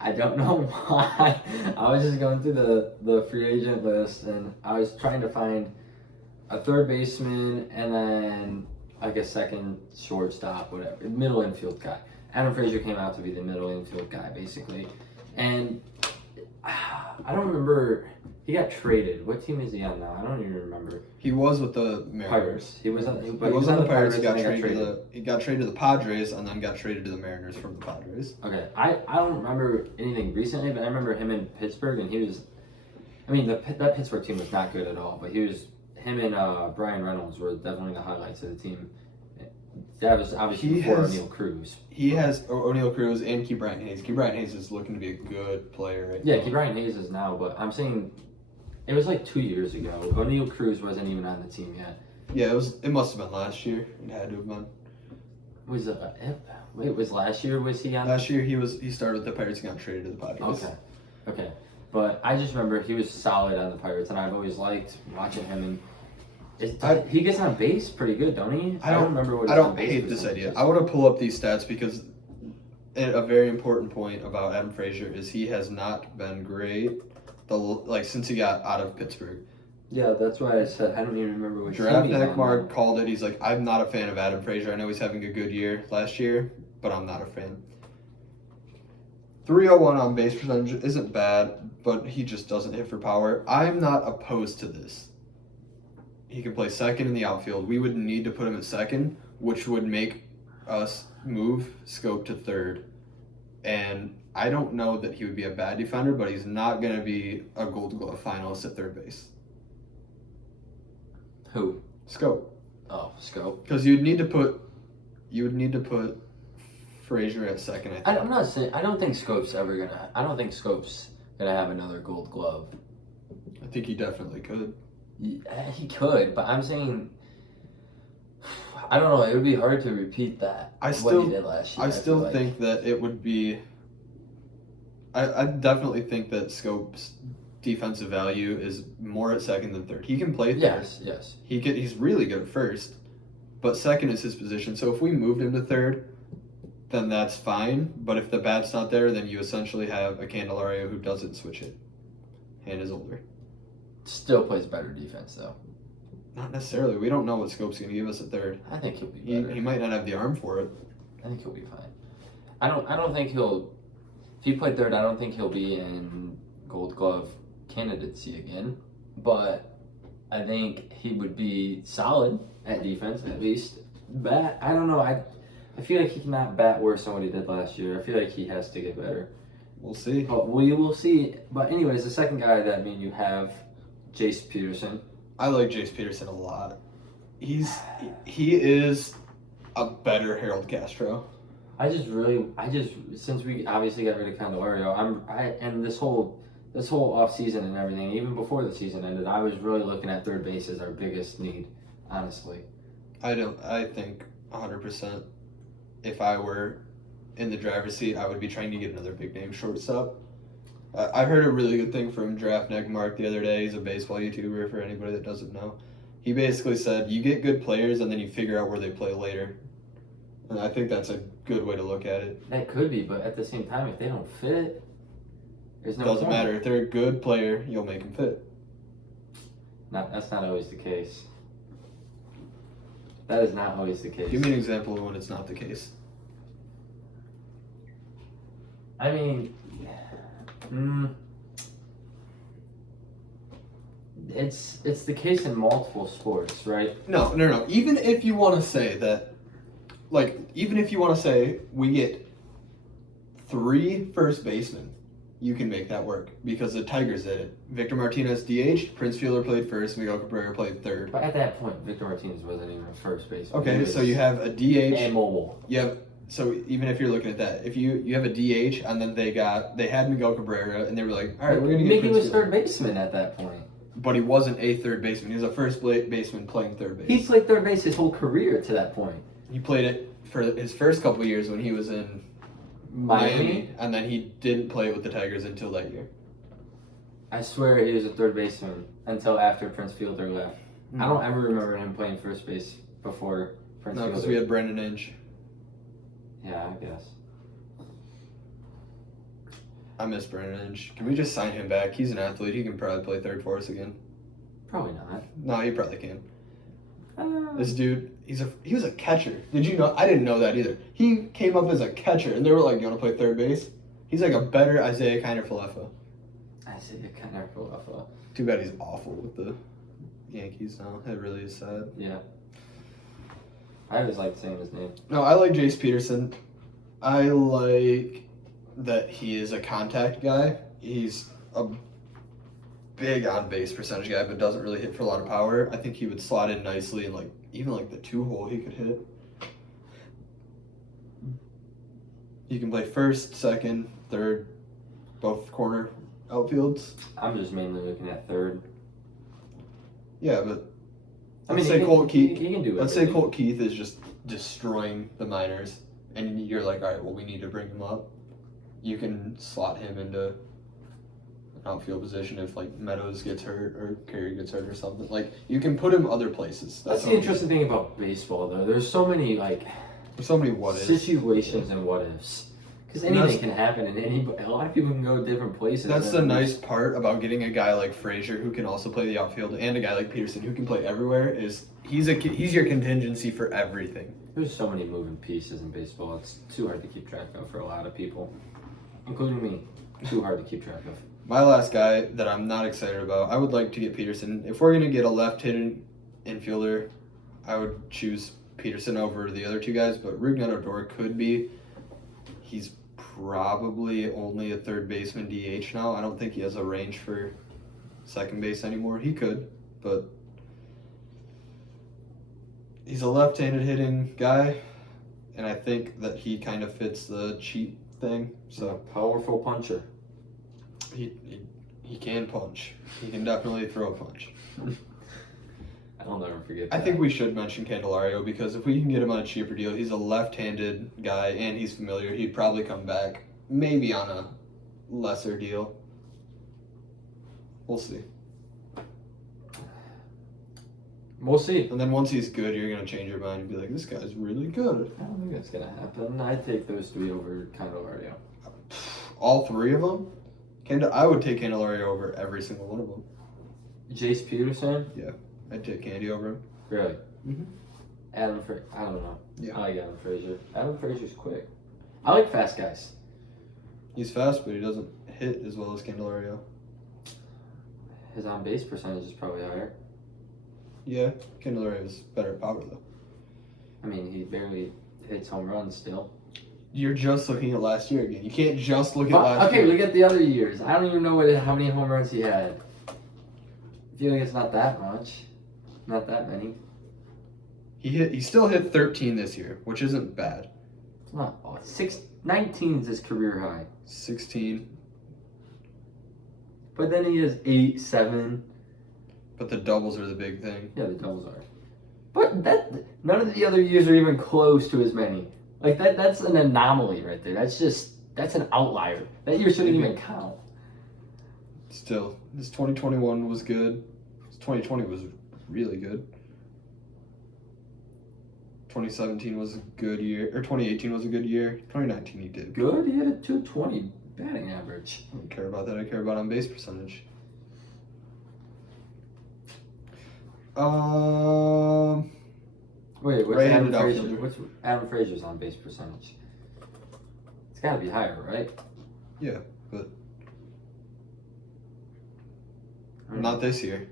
I don't know why. I was just going through the free agent list, and I was trying to find a third baseman and then like a second shortstop, whatever, middle infield guy. Adam Frazier came out to be the middle infield guy, basically. And I don't remember. He got traded. What team is he on now? I don't even remember. He was with the Mariners. Pirates. He was on the Pirates. He got and traded. He got traded to the Padres, and then got traded to the Mariners from the Padres. Okay, I don't remember anything recently, but I remember him in Pittsburgh, and he was. I mean, that Pittsburgh team was not good at all, but him and Brian Reynolds were definitely the highlights of the team. That was obviously before O'Neal Cruz. He has O'Neal Cruz and Ke'Bryan Hayes. Ke'Bryan Hayes is looking to be a good player right now. Yeah, Ke'Bryan Hayes is now, but I'm saying it was like 2 years ago. O'Neal Cruz wasn't even on the team yet. Yeah, it must have been last year. It had to have been. Was last year? Was he on? Last year he started with the Pirates and got traded to the Padres. Okay. But I just remember he was solid on the Pirates, and I've always liked watching him. And he gets on base pretty good, don't he? I don't remember what. I don't hate this idea. I want to pull up these stats because a very important point about Adam Frazier is he has not been great. Since he got out of Pittsburgh. Yeah, that's why I said I don't even remember what. Draft Nick Mark called it. He's like, I'm not a fan of Adam Frazier. I know he's having a good year last year, but I'm not a fan. 301 on base percentage isn't bad, but he just doesn't hit for power. I'm not opposed to this. He can play second in the outfield. We would need to put him at second, which would make us move Scope to third. And I don't know that he would be a bad defender, but he's not going to be a Gold Glove finalist at third base. Who? Scope. Oh, Scope. Because you would need to put Frazier at second. I'm not saying. I don't think Scope's gonna have another Gold Glove. I think he definitely could. He could, but I'm saying. I don't know. It would be hard to repeat that. What he did last year. I still think that it would be. I definitely think that Scope's defensive value is more at second than third. He can play third. Yes. He's really good at first, but second is his position. So if we moved him to third, then that's fine. But if the bat's not there, then you essentially have a Candelario who doesn't switch it and is older. Still plays better defense though. Not necessarily. We don't know what Scope's going to give us at third. I think he'll be better. He might not have the arm for it. I think he'll be fine. I don't think he'll. If he played third, I don't think he'll be in Gold Glove candidacy again. But I think he would be solid at defense at least. Bat, I don't know. I feel like he cannot bat worse than what he did last year. I feel like he has to get better. We'll see. But we will see. But anyways, the second guy that you have, Jace Peterson. I like Jace Peterson a lot. He is a better Harold Castro. Since we obviously got rid of Candelario, and this whole off season and everything, even before the season ended, I was really looking at third base as our biggest need, honestly. I think 100%. If I were in the driver's seat, I would be trying to get another big name shortstop. I heard a really good thing from Draft Neck Mark the other day. He's a baseball YouTuber for anybody that doesn't know. He basically said you get good players and then you figure out where they play later. And I think that's a good way to look at it. That could be, but at the same time, if they don't fit, there's no Doesn't point. matter. If they're a good player, you'll make them fit. That's not always the case. That is not always the case. Give me an example of when it's not the case. I mean, it's the case in multiple sports, right? No. Even if you want to say that, even if you want to say we get 3 first basemen, you can make that work because the Tigers did it. Victor Martinez DH, Prince Fielder played first, Miguel Cabrera played third. But at that point, Victor Martinez wasn't even a first baseman. Okay, so you have a DH. And mobile. Yep. So even if you're looking at that, if you have a DH and then they had Miguel Cabrera and they were like, all right, we're gonna get Mickey Prince was Fielder. third baseman at that point. But he wasn't a third baseman. He was a first baseman playing third base. He played third base his whole career to that point. He played it for his first couple of years when he was in Miami, and then he didn't play with the Tigers until that year. I swear he was a third baseman until after Prince Fielder left. I don't ever remember him playing first base before Prince No, Fielder. because we had Brandon Inge. Yeah, I guess. I miss Brandon Inge. Can we just sign him back? He's an athlete. He can probably play third for us again. Probably not. No, he probably can. This dude, he was a catcher. Did you know? I didn't know that either. He came up as a catcher, and they were like, "You want to play third base?" He's like a better Isaiah Kiner-Falefa. Isaiah Kiner-Falefa. Too bad he's awful with the Yankees now. It really is sad. Yeah. I always liked saying his name. No, I like Jace Peterson. I like that he is a contact guy. He's a big on base percentage guy, but doesn't really hit for a lot of power. I think he would slot in nicely and even the 2-hole he could hit. You can play first, second, third, both corner outfields. I'm just mainly looking at third. Yeah, but Let's say Colt Keith. He can do it. Let's say Colt Keith is just destroying the minors, and you're like, all right, well, we need to bring him up. You can slot him into an outfield position if Meadows gets hurt or Carey gets hurt or something. You can put him other places. That's the interesting thing about baseball, though. There's so many There's so many what ifs. situations and what ifs. Because anything can happen, and a lot of people can go different places. That's the nice part about getting a guy like Frazier who can also play the outfield, and a guy like Peterson who can play everywhere. Is he's your contingency for everything. There's so many moving pieces in baseball. It's too hard to keep track of for a lot of people, including me. Too hard to keep track of. My last guy that I'm not excited about, I would like to get Peterson. If we're gonna get a left-handed infielder, I would choose Peterson over the other two guys. But Rougned Odor could be. He's probably only a third baseman DH now. I don't think he has a range for second base anymore. He could, but he's a left-handed hitting guy, and I think that he kind of fits the cheat thing. So Powerful puncher. he can punch. He can definitely throw a punch. I'll never forget that. I think we should mention Candelario because if we can get him on a cheaper deal, he's a left-handed guy and he's familiar. He'd probably come back maybe on a lesser deal. We'll see. We'll see. And then once he's good, you're going to change your mind and be like, this guy's really good. I don't think that's going to happen. I'd take those 3 over Candelario. All 3 of them? I would take Candelario over every single one of them. Jace Peterson? Yeah. I'd take Candy over him. Really? Mm-hmm. I don't know. Yeah. I like Adam Frazier. Adam Frazier's quick. I like fast guys. He's fast, but he doesn't hit as well as Candelario. His on-base percentage is probably higher. Yeah, Candelario's better at power, though. I mean, he barely hits home runs still. You're just looking at last year again. You can't just look at last Okay, year. look at the other years. I don't even know how many home runs he had. I feel like it's not that much. Not that many. He still hit 13 this year, which isn't bad. It's not. 19 is his career high. 16. But then he has 8, 7. But the doubles are the big thing. Yeah, the doubles are. But none of the other years are even close to as many. Like that's an anomaly right there. That's an outlier. That year shouldn't even count. Still, this 2021 was good. This 2020 was really good. 2017 was a good year, or 2018 was a good year. 2019 he did good. He had a 220 batting average. I don't care about that. I care about on base percentage. Wait, what's right-handed Adam Frazier? outfielder. What's Adam Frazier's on base percentage? It's got to be higher, right? Yeah, but not this year.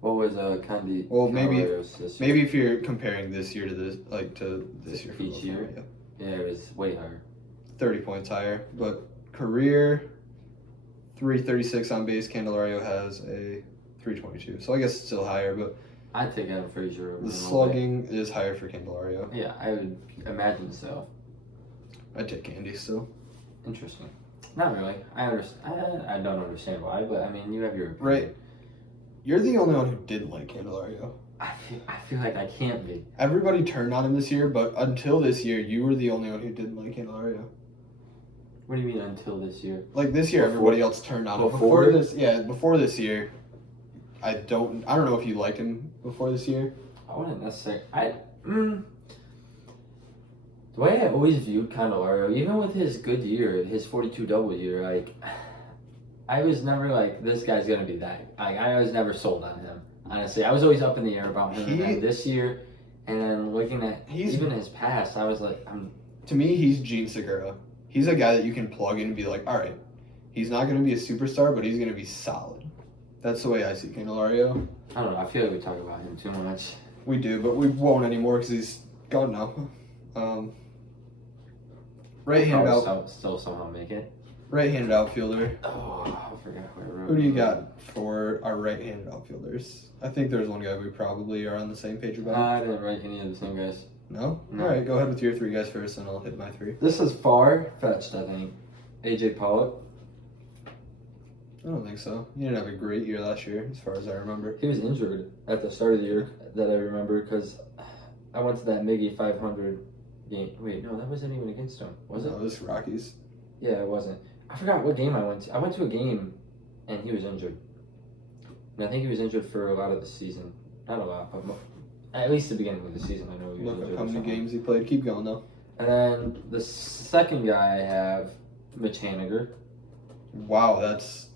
What was Candy? Well, maybe this maybe if you're comparing this year to this, like to this year. Each year? Yeah. Yeah, it was way higher. 30 points higher, but career 336 on base. Candelario has a 322, so I guess it's still higher, but I'd take Adam Frazier over the him all day. slugging is higher for Candelario. Yeah, I would imagine so. I'd take Candy still. Interesting. Not really. I understand. I don't understand why, but I mean, you have your opinion. Right. You're the only one who didn't like Candelario. I feel like I can't be. Everybody turned on him this year, but until this year, you were the only one who didn't like Candelario. What do you mean until this year? Like this year, Before- everybody else turned on him. before? Before this year, I don't know if you liked him before this year. I wouldn't necessarily. The way I always viewed Candelario, even with his good year, his 42 double year, like I was never like, this guy's gonna be that. I was never sold on him. Honestly, I was always up in the air about him. And this year, and then looking at even his past, I was like, To me, he's Gene Segura. He's a guy that you can plug in and be like, all right, he's not gonna be a superstar, but he's gonna be solid. That's the way I see Candelario. I don't know. I feel like we talk about him too much. We do, but we won't anymore because he's gone now. Right-handed still somehow make it. Right-handed outfielder. Oh, I forgot who I wrote. Who do you got for our right-handed outfielders? I think there's one guy we probably are on the same page about. I didn't write any of the same guys. No? No. All right, go ahead with your 3 guys first, and I'll hit my 3. This is far-fetched, I think. AJ Pollock. I don't think so. He didn't have a great year last year, as far as I remember. He was injured at the start of the year that I remember because I went to that Miggy 500 game. Wait, no, that wasn't even against him, was it? No, it was Rockies. Yeah, it wasn't. I forgot what game I went to. I went to a game and he was injured. And I think he was injured for a lot of the season. Not a lot, but at least the beginning of the season. I know he was Look injured. up how many or something. games he played. Keep going, though. And then the second guy I have, Mitch Haniger. Wow, that's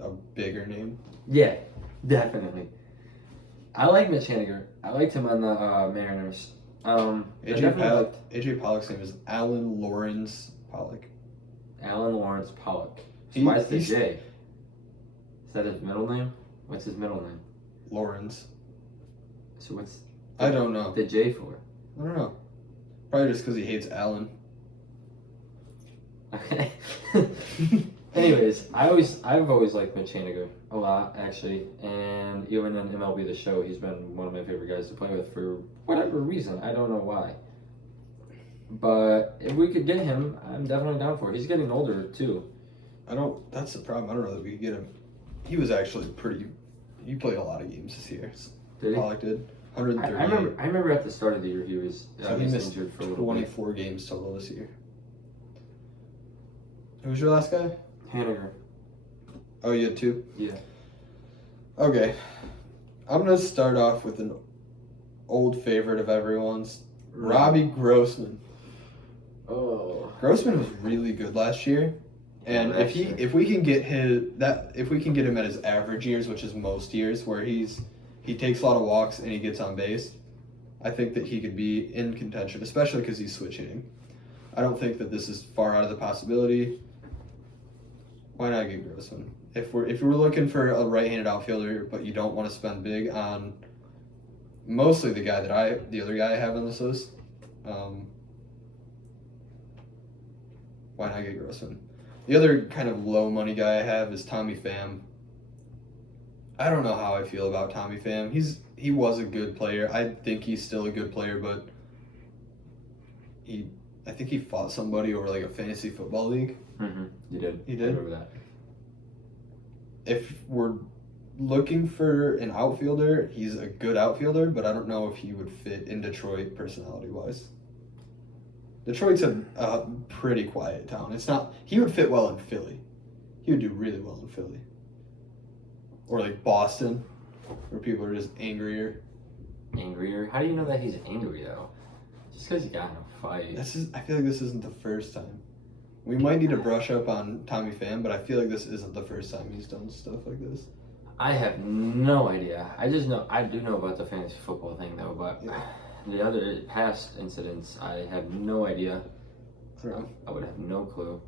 a bigger name. Yeah, definitely. I like Mitch Haniger. I liked him on the Mariners. AJ Pollock's name is Alan Lawrence Pollock. Alan Lawrence Pollock. So He- why is the he's- J? Is that his middle name? What's his middle name? Lawrence. So what's I don't know. the J for? I don't know. Probably just because he hates Alan. Okay. Anyways, I've always liked Mitch Haniger a lot, actually, and even in MLB The Show, he's been one of my favorite guys to play with for whatever reason. I don't know why. But if we could get him, I'm definitely down for it. He's getting older too. That's the problem. I don't know that we could get him. He was actually he played a lot of games this year. Did he? Pollock did. I 138. remember at the start of the year he was So he missed injured for a little bit. 24 games total this year. Who's your last guy? Haniger. Oh, you had 2? Yeah. Okay. I'm going to start off with an old favorite of everyone's. Robbie Grossman. Oh. Grossman was really good last year. And if we can get him at his average years, which is most years, where he takes a lot of walks and he gets on base, I think that he could be in contention, especially because he's switch hitting. I don't think that this is far out of the possibility. Why not get Grossman? If we're looking for a right-handed outfielder, but you don't want to spend big on mostly the other guy I have on this list, why not get Grossman? The other kind of low money guy I have is Tommy Pham. I don't know how I feel about Tommy Pham. He was a good player. I think he's still a good player, but I think he fought somebody over like a fantasy football league. Mm-hmm. He did. He did? I remember that. If we're looking for an outfielder, he's a good outfielder, but I don't know if he would fit in Detroit personality-wise. Detroit's a pretty quiet town. It's not. He would fit well in Philly. He would do really well in Philly. Or like Boston, where people are just angrier. Angrier? How do you know that he's angry though? Just because he got in a fight. I feel like this isn't the first time. We might need to brush up on Tommy Pham, but I feel like this isn't the first time he's done stuff like this. I have no idea. I do know about the fantasy football thing though, but the other past incidents, I have no idea. I would have no clue.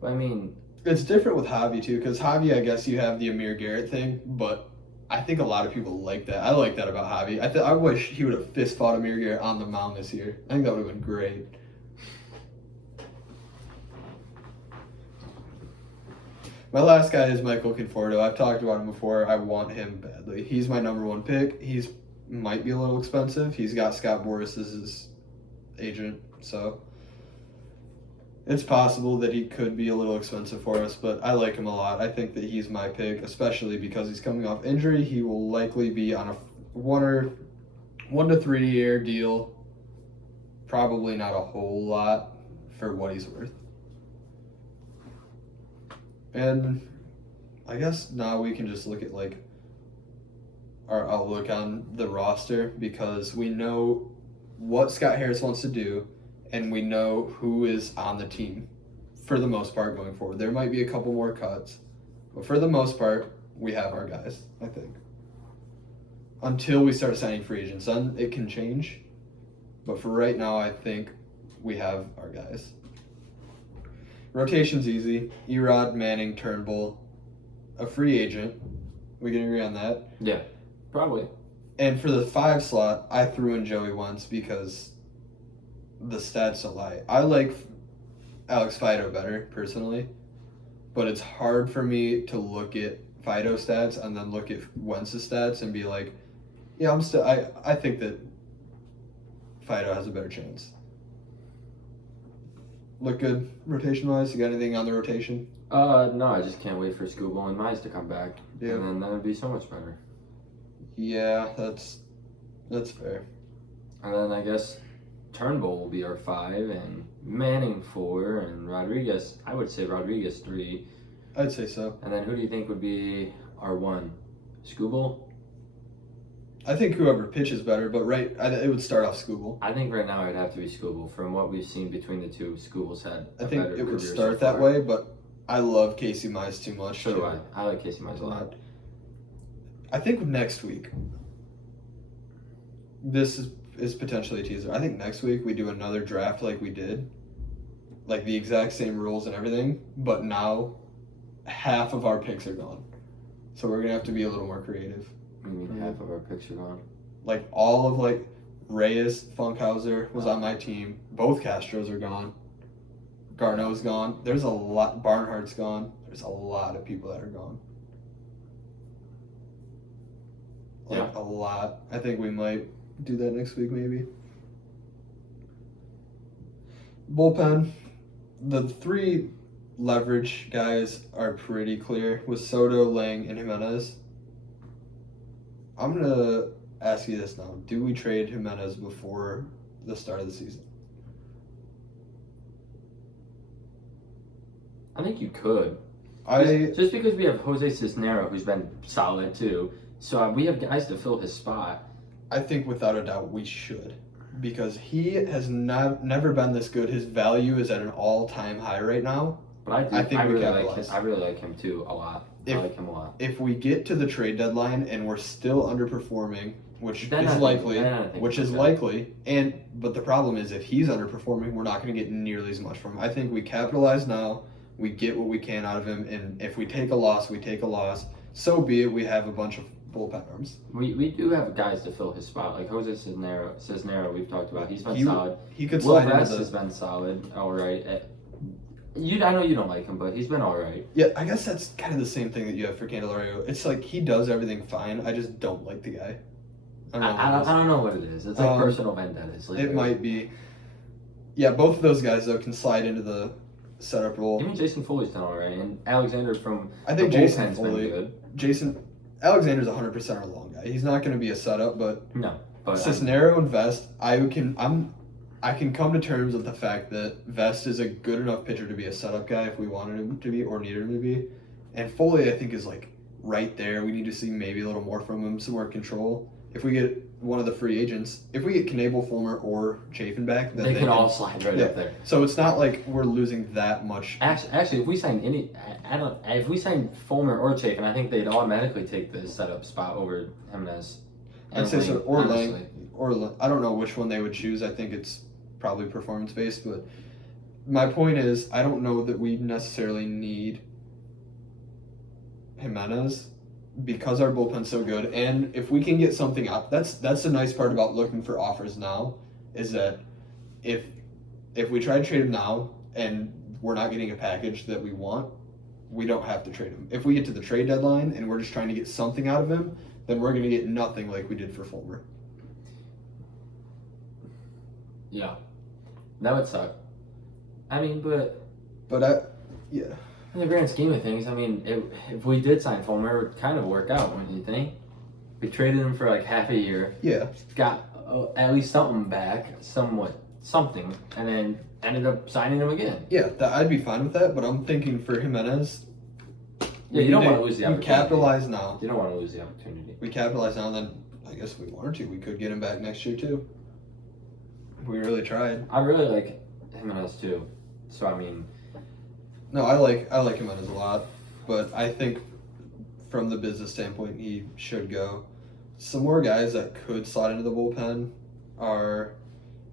But I mean, it's different with Javi too, because Javi, I guess you have the Amir Garrett thing, but I think a lot of people like that. I like that about Javi. I wish he would have fist fought Amir Garrett on the mound this year. I think that would have been great. My last guy is Michael Conforto. I've talked about him before. I want him badly. He's my number one pick. He's might be a little expensive. He's got Scott Boras as his agent, so it's possible that he could be a little expensive for us, but I like him a lot. I think that he's my pick, especially because he's coming off injury. He will likely be on a 1 to 3 year deal. Probably not a whole lot for what he's worth. And I guess now we can just look at like our outlook on the roster, because we know what Scott Harris wants to do and we know who is on the team for the most part going forward. There might be a couple more cuts, but for the most part, we have our guys, I think. Until we start signing free agents, then it can change. But for right now, I think we have our guys. Rotation's easy. Erod, Manning, Turnbull, a free agent. We can agree on that. Yeah, probably. And for the 5 slot, I threw in Joey once because the stats don't lie. I like Alex Fido better, personally. But it's hard for me to look at Fido stats and then look at Wentz's stats and be like, yeah, I think that Fido has a better chance. Look good rotation-wise? You got anything on the rotation? No, I just can't wait for Scooble and Mize to come back. Yeah. And then that would be so much better. Yeah, that's fair. And then I guess Turnbull will be our 5, and Manning 4, and Rodriguez, I would say Rodriguez 3. I'd say so. And then who do you think would be our 1? Scooble? I think whoever pitches better, but it would start off Scooble. I think right now it'd have to be Scooble. From what we've seen between the two, Scooble's had I a think better it would career start so that far. way, but I love Casey Mize too much. So do I. I like Casey Mize a lot. I think next week, this is potentially a teaser. I think next week we do another draft like we did. Like the exact same rules and everything, but now half of our picks are gone. So we're going to have to be a little more creative. I mean, half of our picks are gone. Like all of like Reyes, Funkhauser was on my team. Both Castros are gone. Garneau's gone. There's a lot. Barnhart's gone. There's a lot of people that are gone. Like, a lot. I think we might do that next week, maybe. Bullpen. The 3 leverage guys are pretty clear with Soto, Lang, and Jimenez. I'm going to ask you this now. Do we trade Jimenez before the start of the season? I think you could. Just because we have Jose Cisnero, who's been solid too. So we have guys to fill his spot. I think without a doubt we should. Because he has never been this good. His value is at an all-time high right now. But I really like him too a lot. I like him a lot. If we get to the trade deadline and we're still underperforming, which is likely, but the problem is if he's underperforming, we're not going to get nearly as much from him. I think we capitalize now, we get what we can out of him, and if we take a loss, we take a loss. So be it, we have a bunch of bullpen arms. We do have guys to fill his spot, like Jose Cisnero we've talked about. He's been solid. He could Will slide Vest into has been solid, all right. I know you don't like him, but he's been all right. Yeah, I guess that's kind of the same thing that you have for Candelario. It's like he does everything fine. I just don't like the guy. I don't know. I don't know what it is. It's like personal vendettas. Like, it might be. Yeah, both of those guys though can slide into the setup role. Even Jason Foley's done all right, and Alexander from I think the Jason bullpen's Foley, been good. Alexander's 100% our long guy. He's not going to be a setup, but No, but Cisnero and Vest, I can come to terms with the fact that Vest is a good enough pitcher to be a setup guy if we wanted him to be or needed him to be, and Foley I think is like right there. We need to see maybe a little more from him, some more control. If we get one of the free agents, if we get Knebel, Fulmer, or Chafin back, then they can all slide right up there. So it's not like we're losing that much. Actually, if we sign if we sign Fulmer or Chafin, I think they'd automatically take the setup spot over Jimenez. I'd say so, or Lang, I don't know which one they would choose. I think it's probably performance based, but my point is, I don't know that we necessarily need Jimenez because our bullpen's so good, and if we can get something out, that's the nice part about looking for offers now, is that if we try to trade him now and we're not getting a package that we want, we don't have to trade him. If we get to the trade deadline and we're just trying to get something out of him, then we're going to get nothing like we did for Fulmer. Yeah, that would suck. I mean, but yeah. in the grand scheme of things, I mean, if we did sign Fulmer, it would kind of work out, wouldn't you think? We traded him for like half a year. Yeah. Got at least something back, something, and then ended up signing him again. Yeah, I'd be fine with that, but I'm thinking for Jimenez. Yeah, you don't want to lose the opportunity. We capitalize now. You don't want to lose the opportunity. We capitalize now, and then I guess if we wanted to, we could get him back next year too. We really tried. I really like Jimenez too. So I mean, no, I like Jimenez a lot, but I think from the business standpoint, he should go. Some more guys that could slide into the bullpen are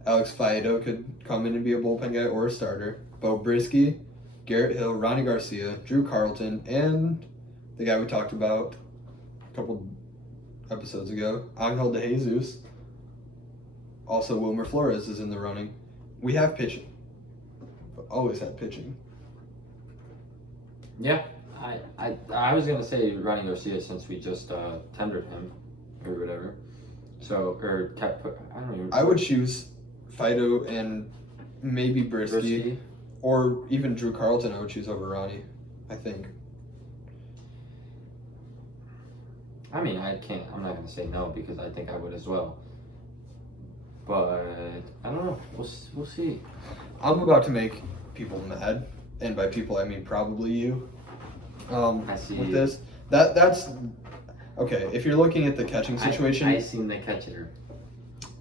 Alex Faedo could come in and be a bullpen guy or a starter. Bo Brisky, Garrett Hill, Ronnie Garcia, Drew Carlton, and the guy we talked about a couple episodes ago, Angel De Jesus. Also, Wilmer Flores is in the running. We have pitching. Always had pitching. Yeah, I was gonna say Ronnie Garcia since we just tendered him or whatever. So I don't even. I would choose Fido and maybe Brisky, or even Drew Carlton. I would choose over Ronnie, I think. I mean, I'm not gonna say no because I think I would as well. But I don't know. We'll see. I'm about to make people mad, and by people I mean probably you. I see. With this, that's okay. If you're looking at the catching situation, I seen the catcher.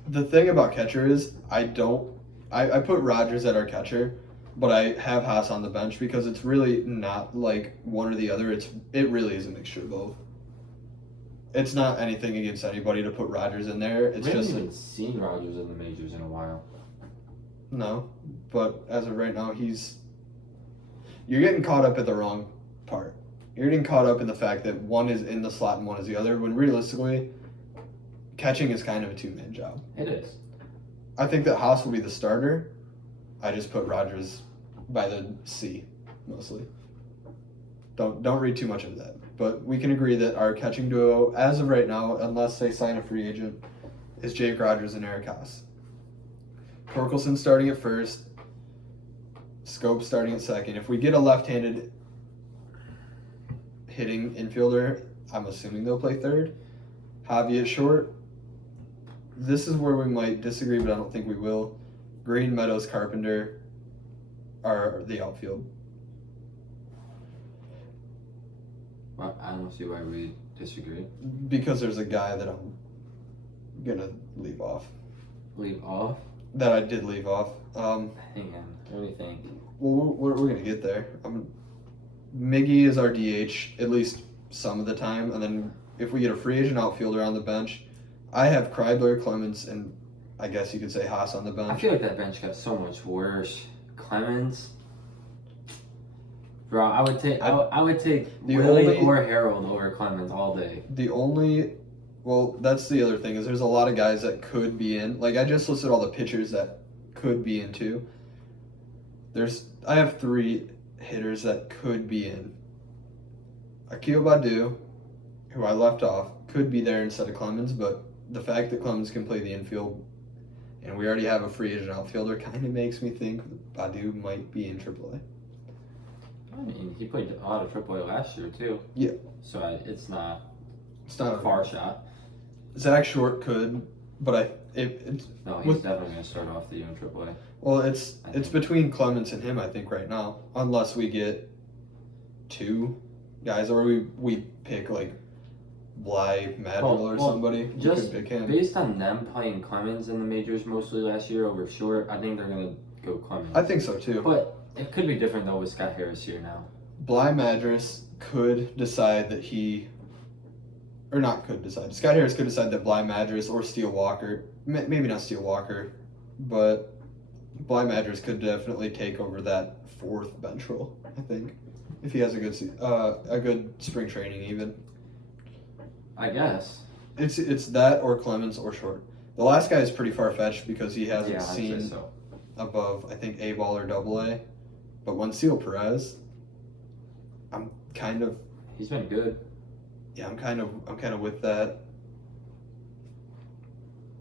The thing about catcher is I put Rogers at our catcher, but I have Haas on the bench because it's really not like one or the other. It really is a mixture of both. It's not anything against anybody to put Rogers in there. It's we just haven't even seen Rogers in the majors in a while. No, but as of right now, you're getting caught up at the wrong part. You're getting caught up in the fact that one is in the slot and one is the other, when realistically, catching is kind of a two-man job. It is. I think that Haas will be the starter. I just put Rogers by the C, mostly. Don't read too much into that. But we can agree that our catching duo, as of right now, unless they sign a free agent, is Jake Rogers and Eric Haas. Torkelson starting at first. Scope starting at second. If we get a left-handed hitting infielder, I'm assuming they'll play third. Javi at short. This is where we might disagree, but I don't think we will. Green, Meadows, Carpenter are the outfield. Well, I don't see why we disagree. Because there's a guy that I'm gonna leave off. Leave off? That I did leave off. Hang on. What do you think? Well, we're gonna get there. Miggy is our DH at least some of the time, and then if we get a free agent outfielder on the bench, I have Kreibler, Clemens, and I guess you could say Haas on the bench. I feel like that bench got so much worse. Clemens, bro, I would take Willie or Harold over Clemens all day. That's the other thing is there's a lot of guys that could be in. Like I just listed all the pitchers that could be in too. I have 3 hitters that could be in. Akil Badu, who I left off, could be there instead of Clemens, but the fact that Clemens can play the infield and we already have a free agent outfielder kind of makes me think Badu might be in AAA. I mean, he played a lot of AAA last year too. Yeah. So it's not a far shot. Zach Short could, but no, he's definitely going to start off the year in AAA. Well, it's between Clemens and him, I think, right now, unless we get 2 guys, or we pick like Bly Madrigal or somebody. Just could pick him. Based on them playing Clemens in the majors mostly last year over Short, I think they're going to go Clemens. I think so too. But it could be different though with Scott Harris here now. Bly Madras could decide that Scott Harris could decide that Bly Madras or Steele Walker, maybe not Steele Walker, but Bly Madras could definitely take over that 4th bench role, I think, if he has a good spring training even. I guess. It's that or Clemens or Short. The last guy is pretty far-fetched because he hasn't seen above, I think, A-ball or AA. But Juancil Perez, he's been good. Yeah, I'm kind of with that.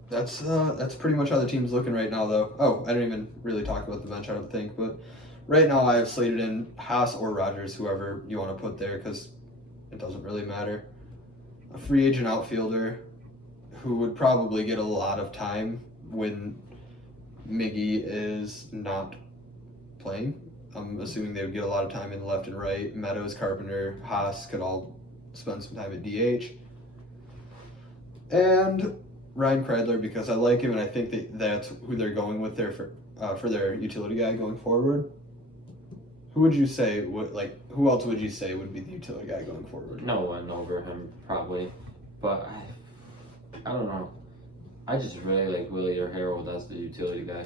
That's pretty much how the team's looking right now, though. Oh, I didn't even really talk about the bench, I don't think. But right now, I have slated in Haas or Rogers, whoever you want to put there, because it doesn't really matter. A free agent outfielder who would probably get a lot of time when Miggy is not playing. I'm assuming they would get a lot of time in left and right. Meadows, Carpenter, Haas could all spend some time at DH. And Ryan Kreidler, because I like him and I think that's who they're going with there for their utility guy going forward. Who would you say who else would you say would be the utility guy going forward? No one over him probably, but I don't know. I just really like Willie or Harold as the utility guy.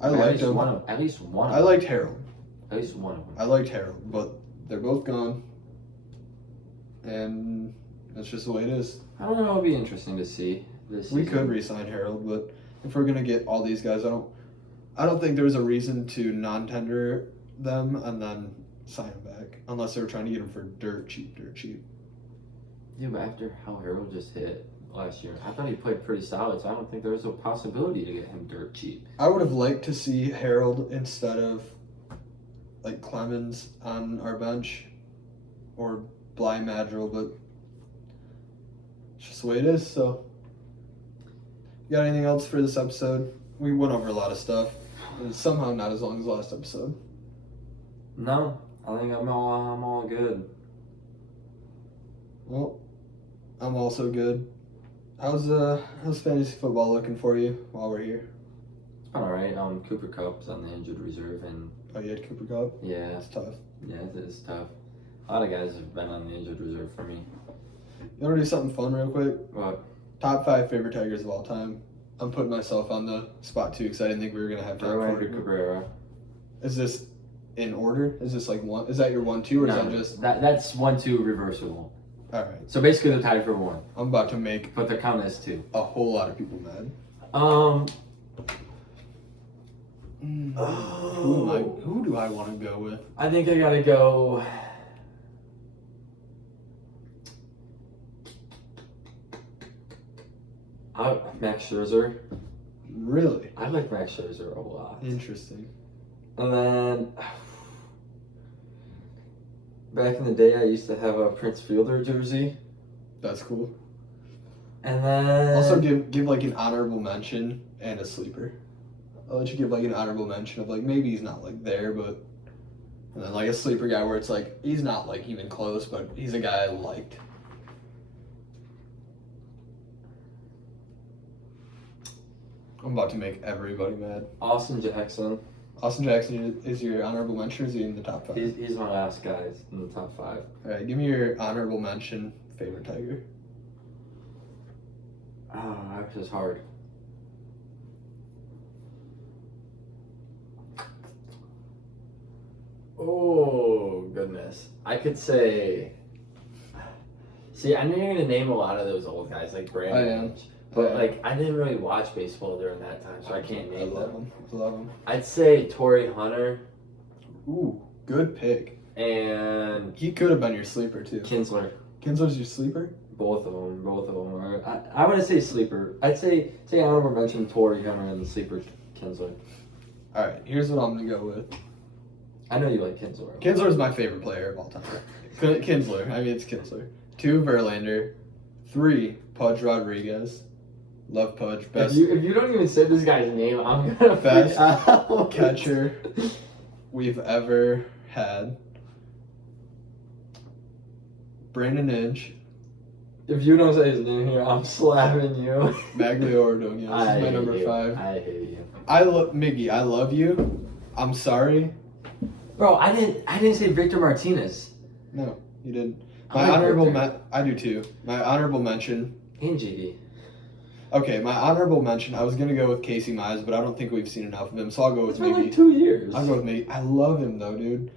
I liked him. At least one. I liked Harold. At least one of them. I liked Harold, but they're both gone, and that's just the way it is. I don't know. It'll be interesting to see this. We could re-sign Harold, but if we're gonna get all these guys, I don't think there's a reason to non-tender them and then sign them back, unless they were trying to get them for dirt cheap. Yeah, but after how Harold just hit last year, I thought he played pretty solid, so I don't think there was a possibility to get him dirt cheap. I would have liked to see Harold instead of like Clemens on our bench or Bly Madrigal, but it's just the way it is. So, you got anything else for this episode? We went over a lot of stuff. It's somehow not as long as last episode. No, I think I'm all good. Well, I'm also good. How's fantasy football looking for you while we're here? It's been alright. Cooper Kupp's on the injured reserve, and you had Cooper Kupp? Yeah, That's tough. Yeah, it is tough. A lot of guys have been on the injured reserve for me. You want to do something fun real quick? What? Top 5 favorite Tigers of all time. I'm putting myself on the spot too because I didn't think we were gonna have time for it. Cabrera. Is this in order? Is this like one? Is that your 1-2 or is that just? That's 1-2 reversible. All right. So basically, they're tied for 1. I'm about to make But they're counting as 2. a whole lot of people mad. Who do I want to go with? I think I gotta go. Max Scherzer. Really? I like Max Scherzer a lot. Interesting. And then back in the day, I used to have a Prince Fielder jersey. That's cool. And then Also give like an honorable mention and a sleeper. I'll let you give like an honorable mention of like maybe he's not like there, but and then like a sleeper guy where it's like he's not like even close, but he's a guy I liked. I'm about to make everybody mad. Austin Jackson. Austin Jackson is your honorable mention, or is he in the top 5? He's my last guy in the top 5. Alright, give me your honorable mention favorite Tiger. Oh, that's just hard. Oh, goodness. I could say... See, I know you're going to name a lot of those old guys, like Brandon. I am. But like, I didn't really watch baseball during that time, so I can't I name love them. him. I love him. I'd say Torrey Hunter Ooh, good pick. and He could have been your sleeper too. Kinsler. Kinsler's your sleeper? Both of them are. I want to say sleeper. I'd say honorable mention Torrey Hunter and the sleeper Kinsler. All right, here's what I'm gonna go with. I know you like Kinsler. Kinsler's my favorite player of all time. Kinsler. I mean, it's Kinsler. 2, Verlander. 3, Pudge Rodriguez. Love Pudge. Best If you don't even say this guy's name, I'm gonna Best freak out. catcher we've ever had. Brandon Inge. If you don't say his name here, I'm slapping you. Maglio Ordonez. I This is my hate number you. 5. I hate you. Miggy, I love you. I'm sorry. Bro, I didn't say Victor Martinez. No, you didn't. I My like honorable Victor. I do too. My honorable mention. And JD. Okay, my honorable mention. I was gonna go with Casey Mize, but I don't think we've seen enough of him, so I'll go with It's been Miggy. like 2 years. I'll go with Miggy. I love him though, dude.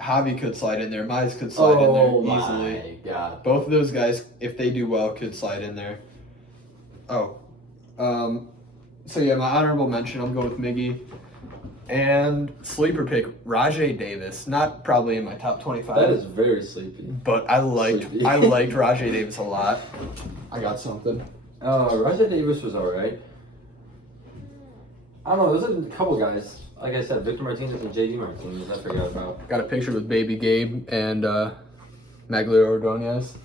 Javi could slide in there. Mize could slide in there easily. Oh my god. Both of those guys, if they do well, could slide in there. Oh, so yeah, my honorable mention. I'm going with Miggy. And sleeper pick, Rajay Davis. Not probably in my top 25. That is very sleepy. But I liked Sleepy. I liked Rajay Davis a lot. I got something. Rajay Davis was alright. I don't know, there's a couple guys. Like I said, Victor Martinez and JD Martinez, I forgot about. Got a picture with Baby Gabe and Maglio Ordonez.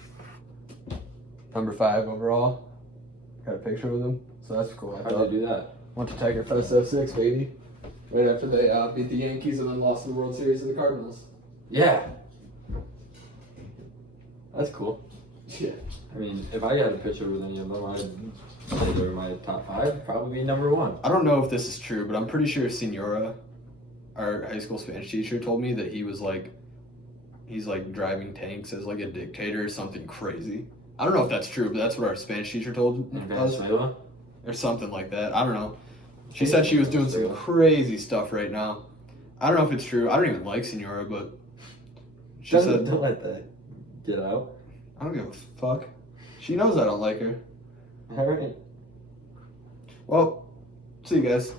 Number 5 overall. Got a picture with him, so that's cool. How'd they do that? Went to Tiger Fest 06, baby. Right after they beat the Yankees and then lost the World Series to the Cardinals. Yeah. That's cool. Yeah. I mean, if I had a picture with any of them, I'd say they're my top 5, probably be number 1. I don't know if this is true, but I'm pretty sure Senora, our high school Spanish teacher, told me that he's driving tanks as like a dictator or something crazy. I don't know if that's true, but that's what our Spanish teacher told In us. Venezuela? Or something like that. I don't know. She said she was doing some crazy stuff right now. I don't know if it's true. I don't even like Senora, but she said, Don't let that get out. I don't give a fuck. She knows I don't like her. Alright. Well, see you guys.